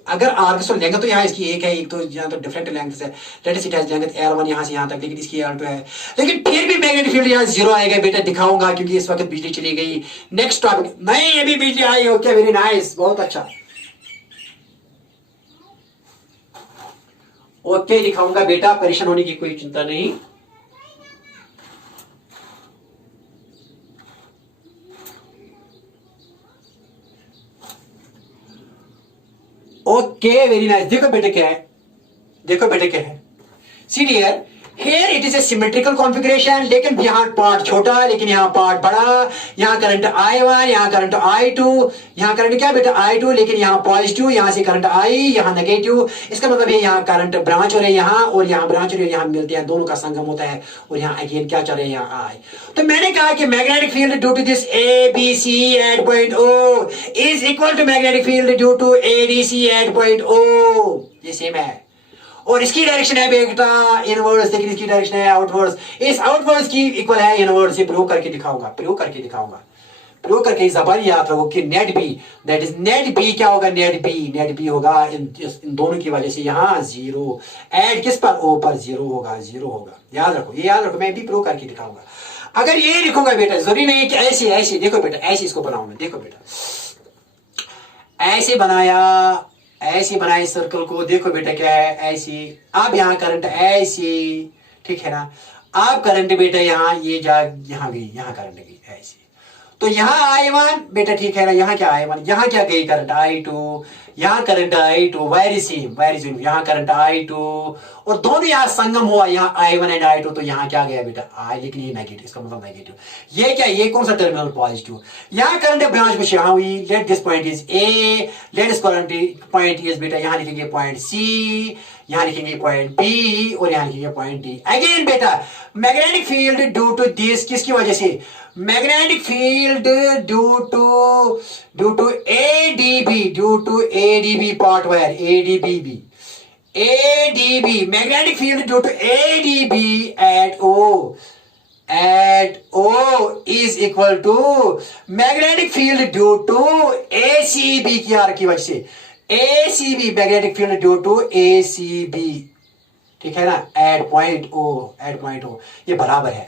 अगर R की लेंगे तो यहाँ इसकी एक तो यहाँ तो डिफरेंट लेंथ है, let us it has length L1 यहाँ से यहाँ तक, लेकिन इसकी L2 है, लेकिन फिर भी मैग्नेटिक फील्ड यहाँ जीरो आएगा बेटा, दिखाऊंगा, क्योंकि इस वक्त बिजली चली गई। नेक्स्ट टॉपिक, नहीं अभी बिजली आई। ओके, वेरी नाइस, बहुत अच्छा। ओके, दिखाऊंगा बेटा, परेशान होने की कोई चिंता नहीं। Okay, very nice. देखो बेटे क्या है, see dear, here it is a symmetrical configuration, लेकिन यहाँ पार्ट छोटा, लेकिन यहाँ पार्ट बड़ा। यहाँ करंट I1, यहाँ करंट I2, यहाँ करंट क्या बेटा I2, लेकिन यहाँ पॉजिटिव, यहाँ से करंट I, यहाँ नेगेटिव। इसका मतलब है यहाँ करंट ब्रांच हो रहे हैं यहाँ, और यहाँ ब्रांच हो रही है, यहाँ मिलते हैं, दोनों का संगम होता है, और यहाँ अगेन क्या चल रहे हैं, यहाँ I। तो मैंने कहा कि magnetic field due to this ABC at point O is equal to magnetic field due to ADC at point O। ये सेम है, और इसकी डायरेक्शन है बेटा इनवर्स, लेकिन इसकी डायरेक्शन है आउटवर्ड्स। इस आउटवर्ड्स की इक्वल है इनवर्स। ये प्रयोग करके जबान याद रखो कि net B, that is net B क्या होगा, नेट बी होगा इन दोनों की वजह से यहाँ जीरो, एड किस पर, ओ पर जीरो होगा। याद रखो, ये याद रखो, मैं भी प्रयोग करके दिखाऊंगा। अगर ये लिखूंगा बेटा, जरूरी नहीं है कि ऐसे देखो बेटा, ऐसे इसको बनाऊंगा। देखो बेटा ऐसे बनाए सर्कल को, देखो बेटा क्या है, ऐसी। अब यहाँ करंट ऐसी, ठीक है ना, अब करंट बेटा यहाँ ये यहाँ गई, यहाँ करंट गई ऐसी, तो यहाँ I1 बेटा, ठीक है ना, यहाँ क्या I1, यहाँ क्या गई करंट I2, यहाँ करंट I2, वेरी सेम, यहाँ करंट I2, और दोनों यहाँ संगम हुआ, यहाँ I1 एंड I2, तो यहाँ क्या गया बेटा I, लेकिन ये नेगेटिव, इसका मतलब नेगेटिव। ये क्या, ये कौन सा टर्मिनल, पॉजिटिव। यहाँ करंट ब्रांच कुछ यहाँ हुई, let this point is A, let this point is बेटा, यहाँ लिखेंगे पॉइंट C, यहाँ लिखेंगे पॉइंट B, और यहाँ लिखेंगे पॉइंट D। अगेन बेटा magnetic field due to this, किसकी वजह से, magnetic field due to ADB part wire, ADB, magnetic field due to ADB at O at O is equal to magnetic field due to ACB की वजह से, ACB magnetic field due to ACB, ठीक है ना, at point O ये बराबर है।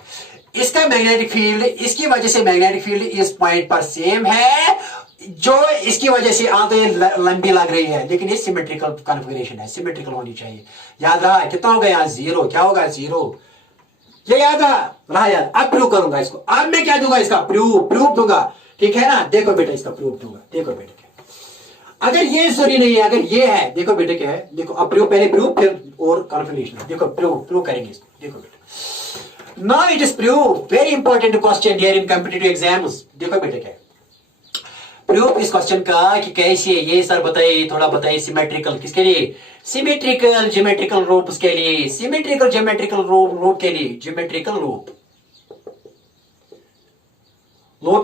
इसका मैग्नेटिक फील्ड, इसकी वजह से मैग्नेटिक फील्ड इस पॉइंट पर सेम है, जो इसकी वजह से तो ये लंबी लग रही है, लेकिन ये सिमेट्रिकल कॉन्फ़िगरेशन है, सिमेट्रिकल होनी चाहिए। याद रहा कितना होगा यहाँ 0, क्या होगा 0, ये याद रहा यार। अब प्रूव करूंगा इसको, अब मैं क्या दूंगा इसका प्रूफ दूंगा, ठीक है ना। देखो बेटा इसका प्रूफ दूंगा, देखो बेटा क्या, अगर ये जरूरी नहीं है, अगर ये है, देखो बेटा क्या है, देखो अब प्रूफ, पहले प्रूफ फिर और कॉन्फ़िगरेशन, देखो प्रूव करेंगे इसको, देखो बेटा। Now it is proved, very important question here in competitive exams। देखो बेटा क्या है प्रूफ इस क्वेश्चन का कि कैसे, ये सर बताइए, थोड़ा बताइए सिमेट्रिकल किसके लिए, सिमेट्रिकल ज्योमेट्रिकल रूप्स के लिए, सिमेट्रिकल ज्योमेट्रिकल रूप के लिए, ज्योमेट्रिकल रूप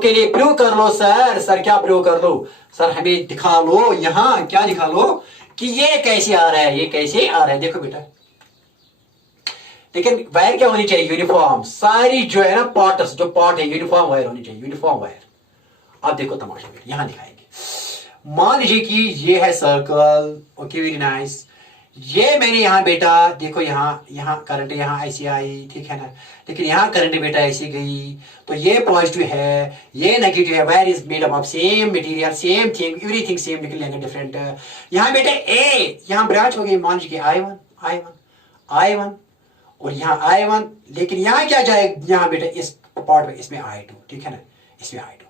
के लिए प्रूव कर लो सर क्या प्रूव कर लो सर, हमें दिखा लो, यहां क्या दिखा लो कि ये कैसे आ रहा है, ये कैसे आ रहा है। देखो बेटा, लेकिन वायर क्या होनी चाहिए, यूनिफॉर्म, सारी जो है ना पार्ट्स, जो पार्ट है यूनिफॉर्म वायर होनी चाहिए, यूनिफॉर्म वायर। अब देखो तमाशा यहां दिखाएंगे, मान लीजिए कि ये है सर्कल, ओके वेरी नाइस, ये मैंने यहां बेटा देखो, यहां करंट यहां ऐसी आई, ठीक है ना, लेकिन यहां करंट बेटा ऐसी गई, तो ये पॉजिटिव है, ये नेगेटिव है, wire is made up of same material, same thing, everything same, लेकिन लेंगे डिफरेंट। यहां बेटा ए, यहां ब्रांच हो गई, मान लीजिए I1 और यहाँ I1, लेकिन यहाँ क्या जाए, यहाँ बेटा इस पार्ट में इसमें I2, ठीक है ना, इसमें I2।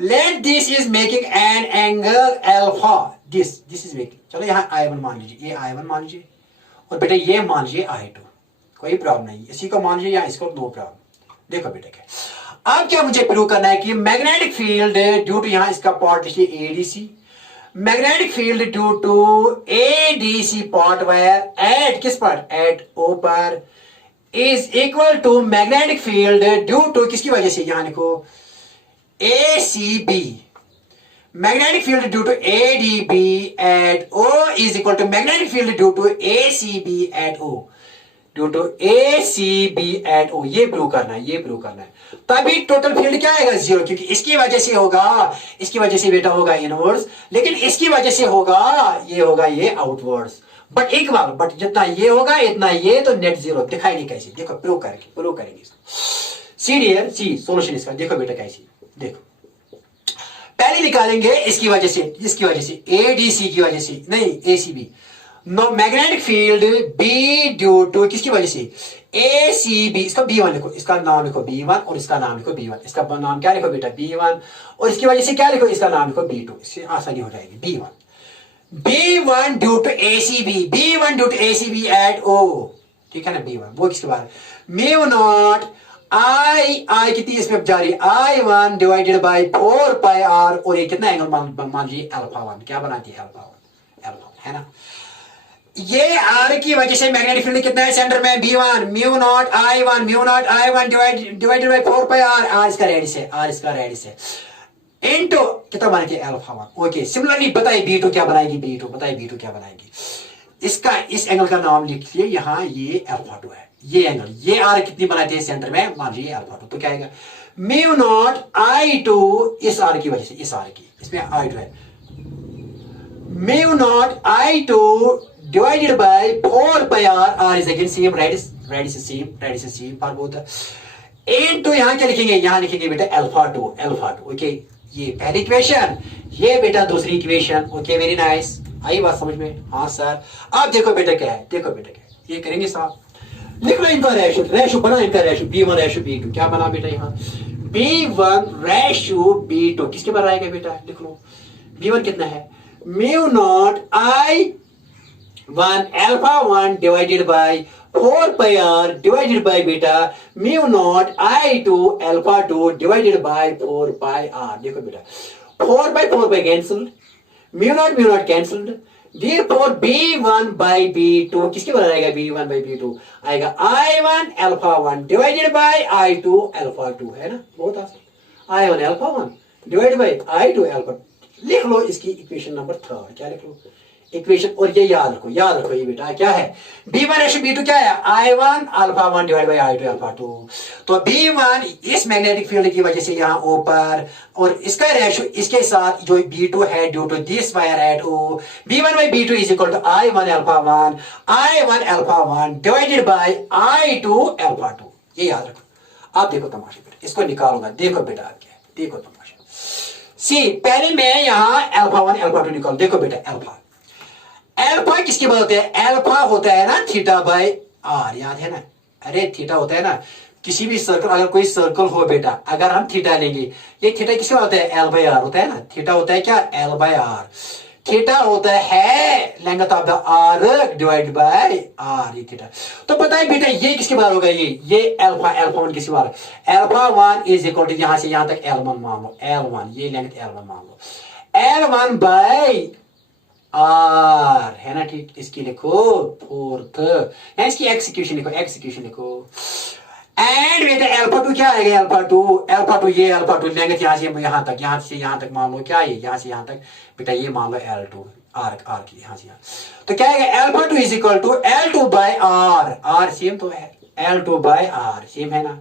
Let this is making an angle alpha, this is making, चलो यहाँ I1 मान लीजिए, ये I1 मान लीजिए, और बेटा ये मान लीजिए I2, कोई प्रॉब्लम नहीं, इसी को मान लीजिए या इसको, नो प्रॉब्लम। देखो बेटा क्या, अब क्या मुझे प्रूव करना है कि मैग्नेटिक फील्ड ड्यू टू, यहाँ इसका पार्ट लिखिए ADC, magnetic field due to ADC part wire at किस पार्ट, एट O पर, is equal to magnetic field due to किसकी वजह से, यहां लिखो ACB, magnetic field due to ADB at O is equal to magnetic field due to ACB at O, due to ACB at O। ये प्रूव करना है, तभी टोटल फील्ड क्या आएगा 0, क्योंकि इसकी वजह से होगा, इसकी वजह से बेटा होगा इनवर्स, लेकिन इसकी वजह से होगा ये आउटवर्ड्स, बट एक बार, बट जितना ये होगा इतना ये, तो नेट 0 दिखाई नहीं कैसे, देखो प्रूव करेंगे सी सॉल्यूशन इसका। देखो बेटा कैसे, देखो पहले निकालेंगे इसकी वजह से ADC की वजह से, नहीं ACB, no magnetic field B due to किसकी वजह से, ACB, इसका B1 लिखो, इसका नाम लिखो B1 और इसका नाम लिखो B1, इसका नाम क्या लिखो बेटा B1, और इसकी वजह से क्या लिखो, इसका नाम लिखो B2, इससे आसानी हो जाएगी। B1 due to ACB at O, ठीक है ना, B1 वो किसके बारे, म्यू नॉट I कितनी इसमें जा रही है, I1 divided by 4 pi R, और ये कितना एंगल मान लीजिए α1, क्या बनाती है α1 है ना। ये R की वजह से मैग्नेटिक फील्ड कितना है सेंटर में, B1, mu naught I1 divided by 4 pi R इसका रेडियस है, इनटू कितना बनाएगी α1। ओके, सिमिलरली बताइए B2 क्या बनाएगी, इसका इस एंगल का नाम लिखिए, यहाँ ये α2 है, ये एंगल, ये R कितनी बनाती है सेंटर में, मान लीजिए α2, तो क्या आएगा म्यू नॉट I2 इस R की वजह से, इसमें I2 है, mu naught I2 divided by 4 pi R is again same, radius is same for both, into यहाँ क्या लिखेंगे, यहाँ लिखेंगे बेटा α2। ओके, ये पहली इक्वेशन, ये बेटा दूसरी इक्वेशन। ओके वेरी नाइस, आई बात समझ में, हाँ सर। अब देखो बेटा क्या है, ये करेंगे साहब, लिख लो इनका रेशो बना, इनका रेशो B1 रेशो B2, क्या बना बेटा यहाँ B1 रेशो B2, किसके बारे आएगा बेटा, लिख लो B1 कितना है, mu naught I1 α1 divided by 4 pi R divided by बेटा mu naught I2 α2 divided by 4 pi R। देखो बेटा 4 by cancelled, mu naught cancelled, therefore B1 by B2 किसके बराबर आएगा, B1 by B2 आएगा I1 α1 डिवाइडेड बाय I2 α2, है ना, बहुत आसान, I1 α1 डिवाइडेड बाय I2 α2। लिख लो इसकी इक्वेशन नंबर 3, क्या लिख लो, इक्वेशन। और ये याद रखो ये बेटा क्या है, B1:B2 क्या है, I1 α1 डिवाइड बाई I2 α2। तो B1 इस मैग्नेटिक फील्ड की वजह से यहाँ ऊपर, और इसका रेशियो इसके साथ जो B2 है due to this wire at O, B1/B2 is equal to I1 α1 divided by I2 α2। ये याद रखो। आप देखो तमाशा बेटा, इसको निकालूंगा, देखो बेटा आप क्या है, देखो तमाशा। सी पहले मैं यहाँ α1 α2 निकाल, देखो बेटा अल्फा किसके बाद होता है, अल्फा होता है ना थीटा बाय आर, याद है ना, अरे थीटा होता है ना किसी भी सर्कल, अगर कोई सर्कल हो बेटा, अगर हम थीटा लेंगे, ये थीटा किसके बाद होता है, एल बाय आर होता है ना, थीटा होता है क्या, एल बाय आर, थीटा होता है length of the arc divide by R, ये थीटा। तो पता है बेटा ये किसके बार होगा, ये अल्फा 1 किसके बार, अल्फा 1 इज इक्वल टू यहां से यहां तक L1 मान लो, L1 ये लेंथ L1 मान लो, L1 बाय आर है ना, ठीक, इसकी लिखो फोर्थ, इसकी एक्सिक्यूशन लिखो एंड बेटा α2 क्या आएगा, α2 ये α2 लेंगे यहां से यहां तक मान लो क्या है, यहां से यहां तक बेटा ये मान लो L2 आर की यहां से यहां, तो क्या आएगा α2 is equal to L2 by R same तो है, L2 बाय आर सेम है ना।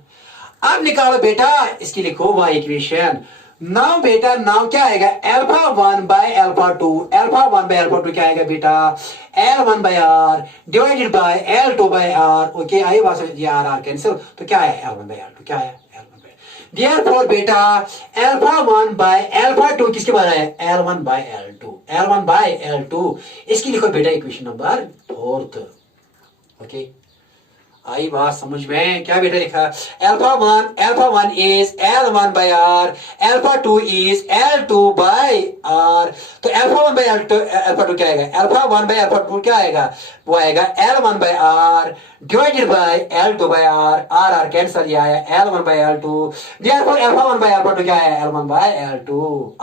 अब निकालो बेटा इसकी लिखो y इक्वेशन। नाउ बेटा नाउ क्या आएगा, α1 बाय α2 क्या आएगा बेटा, L1 by R divided by L2 by R, okay आई बात ये आर कैंसिल, तो क्या है L1 बाय L2, क्या है L1 बाय, देयरफॉर बेटा α1 बाय α2 किसके बारे है, L1 बाय L2, इसकी लिखो बेटा इक्वेशन नंबर 4, ओके आई बात समझ में, क्या बेटा लिखा, α1 is L1 by R, α2 is L2 by R, तो α1 बाय α2 क्या आएगा, α1 बाय α2 क्या आएगा, वो आएगा L1 by R divided by L2 by R cancel, ये आया L1 bye L2, therefore α1 by α2 क्या आया, L1 बाय L2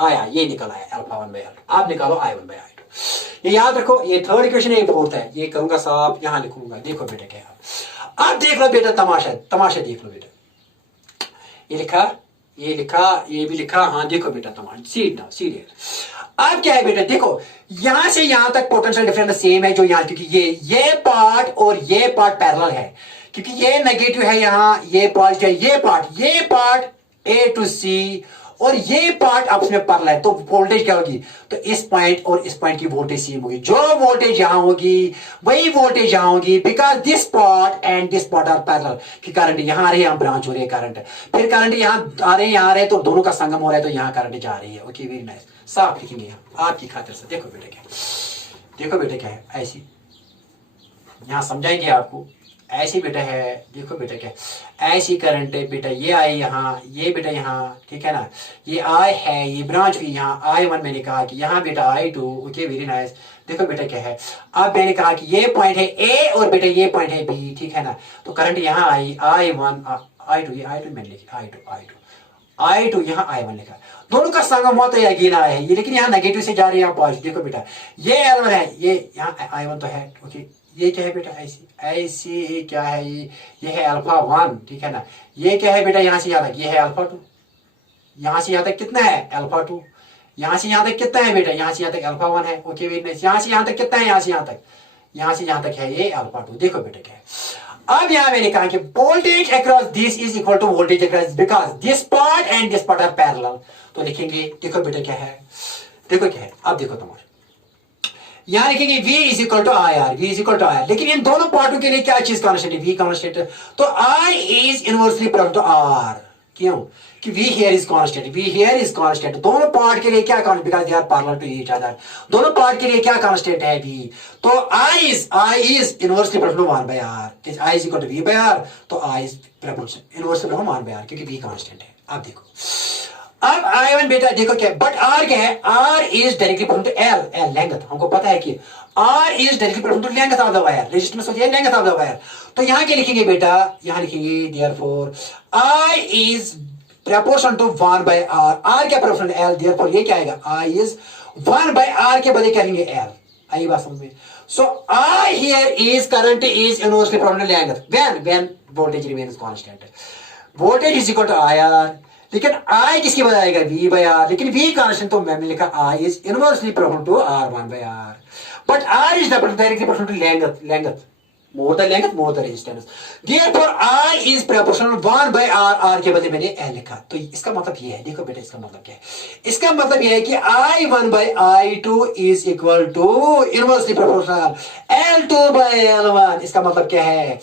आया, ये निकल आया α1 बाय L2। आप निकालो I1 बाय I2, ये याद रखो, ये थर्ड इक्वेशन है, ये फोर्थ है, ये करूंगा साफ यहां लिखूंगा, देखो बेटा क्या, अब देख लो बेटा तमाशा देख लो बेटा, ये लिखा ये भी लिखा, हाँ देखो बेटा तमाशा, सीरियल। अब क्या है बेटा देखो, यहां से यहां तक पोटेंशियल डिफरेंस सेम है जो यहां, क्योंकि ये पार्ट और ये पार्ट पैरेलल है, क्योंकि ये नेगेटिव है यहां, ये पॉजिटिव, ये पार्ट A to C और ये पार्ट आपस में पैरेलल है, तो वोल्टेज क्या होगी, तो इस पॉइंट और इस पॉइंट की वोल्टेज सेम होगी, जो वोल्टेज यहां होगी वही वोल्टेज यहां होगी, because this part and this part are parallel, कि करंट यहां आ रही है, यहां ब्रांच हो रही है करंट, फिर करंट यहां आ रहे हैं यहां आ रहे हैं, तो दोनों का संगम हो रहा है, तो यहां करंट जा रही है, ओके वेरी नाइस, साफ लिखेंगे आपकी खातिर से। देखो बेटा क्या है, ऐसी यहां समझाएंगे आपको, ऐसी बेटा है, देखो बेटा क्या ऐसी करंट है बेटा, ये आई यहाँ, ये बेटा यहाँ, ठीक है ना, ये आई है, ये ब्रांच भी यहाँ I1 मैंने कहा कि यहाँ बेटा I2, ओके वेरी नाइस। देखो बेटा क्या है, अब मैंने कहा कि ये पॉइंट है A और बेटा ये पॉइंट है B, ठीक है ना, तो करंट यहाँ आई I1 I2, ये I2 मैंने लिखा I2 यहाँ I1 लिखा, दोनों का संगम हुआ तो ये अगेन आया है ये, लेकिन यहाँ नेगेटिव से जा रही है यहाँ पॉजिटिव। देखो बेटा ये L1 है, ये यहाँ I1 तो है, ओके ये क्या है बेटा, ऐसी क्या है, ये है α1, ठीक है ना, ये क्या है बेटा, यहाँ से यहाँ तक ये है α2, यहाँ से यहाँ तक कितना है α2, यहाँ से यहाँ तक कितना है बेटा, यहाँ से यहाँ तक α1 है, ओके वेरी नाइस, यहाँ से यहाँ तक कितना है, यहाँ से यहाँ तक है ये α2। देखो बेटा क्या है, अब यहाँ मैंने कहा कि voltage across this is equal to voltage across, because this part and this part are parallel, तो लिखेंगे देखो बेटा क्या है, अब देखो तुम्हारे यहां लिखेंगे V is equal to IR, लेकिन इन दोनों पार्टों के लिए क्या चीज कांस्टेंट है, V कांस्टेंट है, तो I is inversely proportional to R, क्यों कि V here is constant, दोनों पार्ट के लिए क्या constant, because they are parallel to each other, दोनों पार्ट के लिए क्या कांस्टेंट है V, तो I is inversely proportional to 1 by R, I is equal to V by R, तो I is inversely proportional 1 by R, क्योंकि V कांस्टेंट है। अब देखो अब I1 बेटा देखो क्या, बट R क्या है, R is directly proportional to L length, हमको पता है कि R is directly proportional to length of the wire, resistance होती है लेंथ ऑफ द वायर, तो यहाँ क्या लिखेंगे बेटा, यहाँ लिखेंगे therefore I is proportional to 1 by R क्या proportional L, therefore ये क्या आएगा, I is 1 by R के बदले क्या लिखेंगे L, आई बात समझ में, so I here is current is inversely proportional to length when voltage remains constant, voltage is equal to IR, लेकिन I किसकी बजाय आएगा V by R, लेकिन V कांस्टेंट, तो मैंने लिखा I is inversely proportional to R1 by R, but R is directly proportional to length. More the length, more the resistance. Therefore, I is proportional 1 by R. R के बदले मैंने L लिखा. तो इसका मतलब ये है, देखो बेटा इसका मतलब क्या है. इसका मतलब ये है कि I1 by I2 is equal to inversely proportional L2 by L1. इसका मतलब क्या है?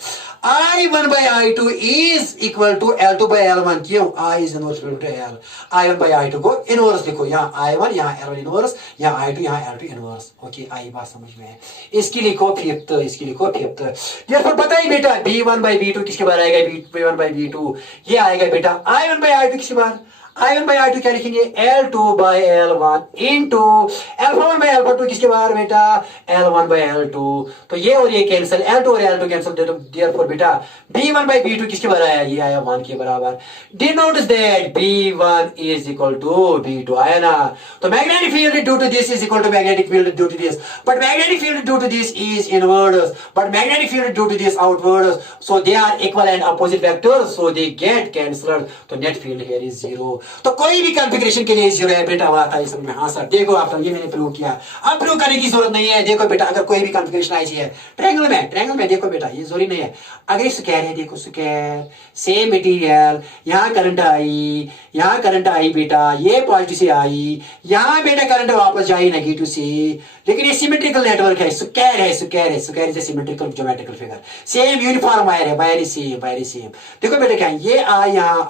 I1 by I2 is equal to L2 by L1. क्यों? I is inverse to L. I1 by I2 को inverse लिखो. यहाँ I1, यहाँ L1 inverse, यहाँ I2, यहाँ L2 inverse. ओके, आई बात समझ में है. इसकी लिखो फिफ्थ, इसकी लिखो फिफ्थ. Therefore बताइए बेटा B1 by B2 किसके बार आएगा? B1 by B2 ये आएगा बेटा I1 by I2 किसके बार? I1 by I2 क्या लिखेंगे? L2 by L1 into L1 by L2 किसके बाहर बेटा? L1 by L2. तो ये और ये कैंसिल, L2 और L2 कैंसिल. Therefore बेटा B1 by B2 किसके बाहर आया? ये आया 1 के बराबर. Denotes that B1 is equal to B2 आया ना. तो magnetic field due to this is equal to magnetic field due to this. But magnetic field due to this is inwards. But magnetic field due to this outwards. So they are equal and opposite vectors. So they get cancelled. तो net field here is 0. तो कोई भी कॉन्फ़िगरेशन के लिए 0 है बेटा. आता है समझ में? हाँ सर. देखो आप ये मैंने प्रूव किया. अब प्रूव करने की जरूरत नहीं है. देखो बेटा अगर कोई भी कॉन्फ़िगरेशन ऐसी है ट्रायंगल में देखो बेटा ये जरूरी नहीं है. अगर स्क्वायर है देखो स्क्वायर सेम मटेरियल, यहाँ करंट आई, यहाँ करंट आई बेटा, ये पॉजिटिव से आई, यहाँ बेटा करंट वापस जाए नेगेटिव से. लेकिन ये सिमेट्रिकल नेटवर्क है. Square is symmetrical geometrical figure. Same uniform wire है. Wire is same. देखो बेटा क्या है? ये आई, यहाँ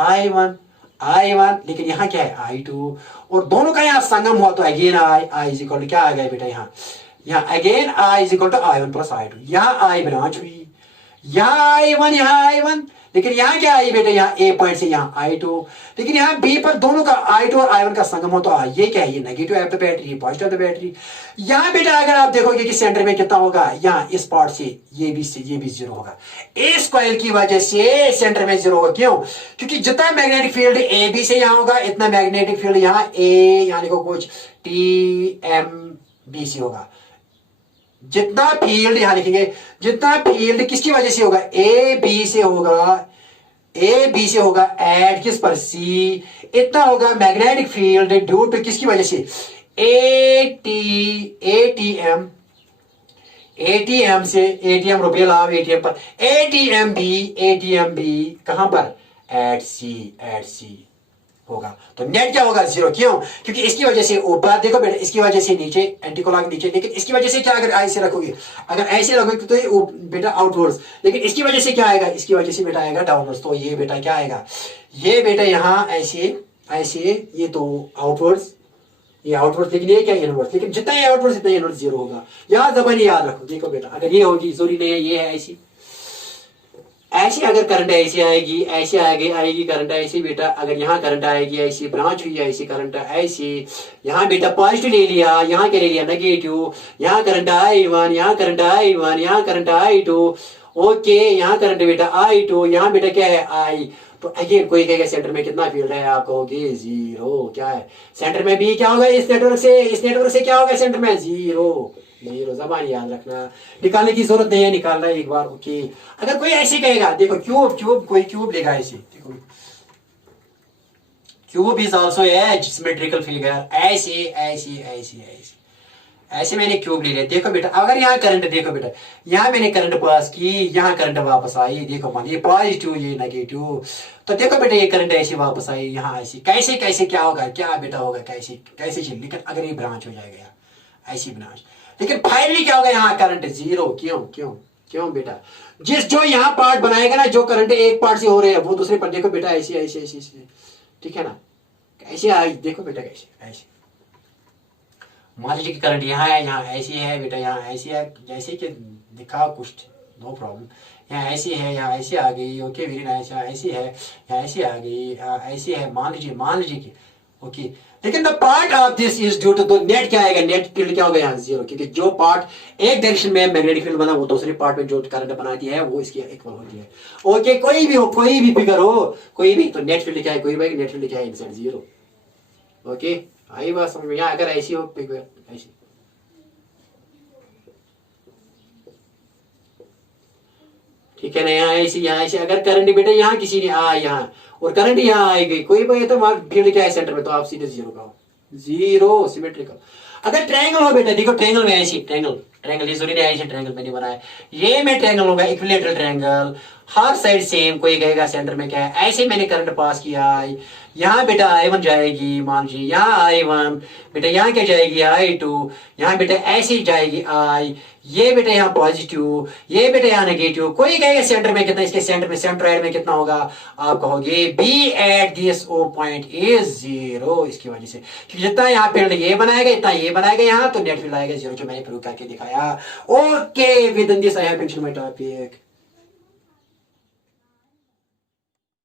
I1, लेकिन यहाँ क्या है? I2. और दोनों का यहाँ संगम हुआ तो again I is equal to क्या आ गया बेटा? यहाँ again I is equal to I1 plus I2. यहाँ I ब्रांच हुई, यहाँ I1, लेकिन यहाँ क्या आई बेटा? यहाँ A पॉइंट से यहाँ I2. लेकिन यहाँ B पर दोनों का I2 और I1 का संगम हो तो ये क्या है? ये नेगेटिव है द बैटरी, पॉजिटिव है द बैटरी. यहाँ बेटा अगर आप देखोगे कि सेंटर में कितना होगा, यहाँ इस पार्ट से ये भी 0 होगा. इस कॉइल की वजह से सेंटर में 0 होगा. क्यों? क्योंकि जितना मैग्नेटिक फील्ड ए बी से यहाँ होगा इतना मैग्नेटिक फील्ड यहाँ यहाँ देखो कुछ TMB से होगा. जितना फील्ड यहां लिखेंगे, जितना फील्ड किसकी वजह से होगा? ए बी से होगा एट किस पर? सी. इतना होगा मैग्नेटिक फील्ड ड्यू टू किसकी वजह से? एटीएम से, एटीएम रुपये लाभ एटीएम पर, एटीएम बी कहां पर? एट सी होगा. तो नेट क्या होगा? 0. क्यों? क्योंकि इसकी वजह से ऊपर देखो बेटा, इसकी वजह से नीचे एंटीक्लॉक नीचे. लेकिन इसकी वजह से क्या? अगर ऐसे रखोगे, अगर ऐसे रखोगे तो ये बेटा आउटवर्ड्स. लेकिन इसकी वजह से क्या आएगा? इसकी वजह से बेटा आएगा डाउनवर्ड्स. तो ये बेटा क्या आएगा? ये बेटा यहाँ ऐसे ये तो आउटवर्ड्स, ये आउटवर्ड्स. लेकिन ये क्या? इनवर्ड्स. लेकिन जितना ये आउटवर्ड्स इतना इनवर्ड्स 0 होगा. यहाँ जबानी याद रखो. देखो बेटा अगर ये होगी जरूरी नहीं है ये है ऐसी अगर करंट ऐसी आएगी, ऐसी आएगी करंट ऐसी बेटा. अगर यहाँ करंट आएगी ऐसी ब्रांच हुई ऐसी करंट ऐसी, यहाँ बेटा पॉजिटिव ले लिया, यहाँ क्या ले लिया? नेगेटिव. यहाँ करंट I1, यहाँ करंट I1, यहाँ करंट I2. ओके, यहाँ करंट बेटा I2, यहाँ बेटा क्या है? I. तो अगेन कोई कहेगा सेंटर में कितना फील्ड है? आप कहोगे 0. क्या है सेंटर में? भी क्या होगा? इस नेटवर्क से क्या होगा सेंटर में? 0. जबान याद रखना. निकालने की जरूरत नहीं है, निकालना एक बार. ओके. अगर कोई ऐसे कहेगा, देखो क्यूब कोई क्यूब लेगा ऐसे, देखो cube is also a symmetrical figure. ऐसे मैंने क्यूब ले लिया. देखो बेटा अगर यहाँ करंट, देखो बेटा यहाँ मैंने करंट पास की, यहाँ करंट वापस आई. देखो मान ये पॉजिटिव ये नेगेटिव. तो देखो बेटा ये करंट ऐसे वापस आई, यहाँ ऐसे. कैसे क्या होगा? क्या बेटा होगा? कैसे लेकिन अगर ये ब्रांच हो जाएगा ऐसी ब्रांच. लेकिन फाइनली क्या होगा? यहाँ करंट 0. क्यों बेटा? जो यहाँ पार्ट बनाएगा ना, जो करंट एक पार्ट से हो रहे हैं वो दूसरे पर. देखो बेटा ऐसे ठीक है ना? ऐसे आई. देखो बेटा ऐसे मान लीजिए कि करंट यहाँ है, यहाँ ऐसी है बेटा, यहाँ ऐसी है, जैसे कि दिखा कुछ नो प्रॉब्लम. यहाँ ऐसी है, यहाँ ऐसी आ गई. Okay very nice. यहाँ ऐसी है, यहाँ ऐसी आ गई, यहाँ ऐसी है. मान लीजिए कि ओके. लेकिन the part of this is due to, तो नेट क्या आएगा? नेट फील्ड क्या होगा? यहाँ 0. क्योंकि जो पार्ट एक डायरेक्शन में मैग्नेटिक फील्ड बना वो दूसरे पार्ट में जो करंट बनाती है वो इसकी इक्वल होती है. ओके कोई भी फिगर हो, कोई भी, तो नेट फील्ड क्या है? कोई भाई नेट फील्ड क्या है? इनसाइड 0. ओके आई बात समझ में? यहाँ अगर ऐसी हो फिगर ऐसी, ठीक है ना? यहाँ ऐसी अगर करंट बेटा यहाँ किसी ने यहाँ और करंट यहाँ आई गई, कोई भाई तो फील्ड क्या है सेंटर में, तो आप सीधे 0 का हो. Zero symmetrical. अगर ट्रायंगल हो बेटा, देखो ट्रायंगल में ऐसी ट्रायंगल ट्रायंगल ये जरूरी नहीं ऐसे ट्रायंगल मैंने बनाया, ये में ट्रायंगल होगा इक्विलेटरल ट्रायंगल, हर साइड सेम, कोई कहेगा सेंटर में क्या है, ऐसे मैंने करंट पास किया। यहाँ बेटा I1 जाएगी, मान लीजिए यहाँ I1 बेटा, यहाँ क्या जाएगी I2, यहाँ बेटा ऐसी जाएगी I, ये बेटा यहाँ पॉजिटिव, ये बेटा यहाँ नेगेटिव, कोई कहेगा सेंटर में कितना, इसके सेंटर में सेंट्रोइड में कितना होगा, आप कहोगे B at this O point is zero. इसकी वजह से जितना यहाँ फील्ड ये बनाएगा इतना ये बनाएगा यहाँ, तो नेट फील्ड आएगा जीरो, जो मैंने प्रूव करके दिखाया। Okay, with in this I have finished my topic.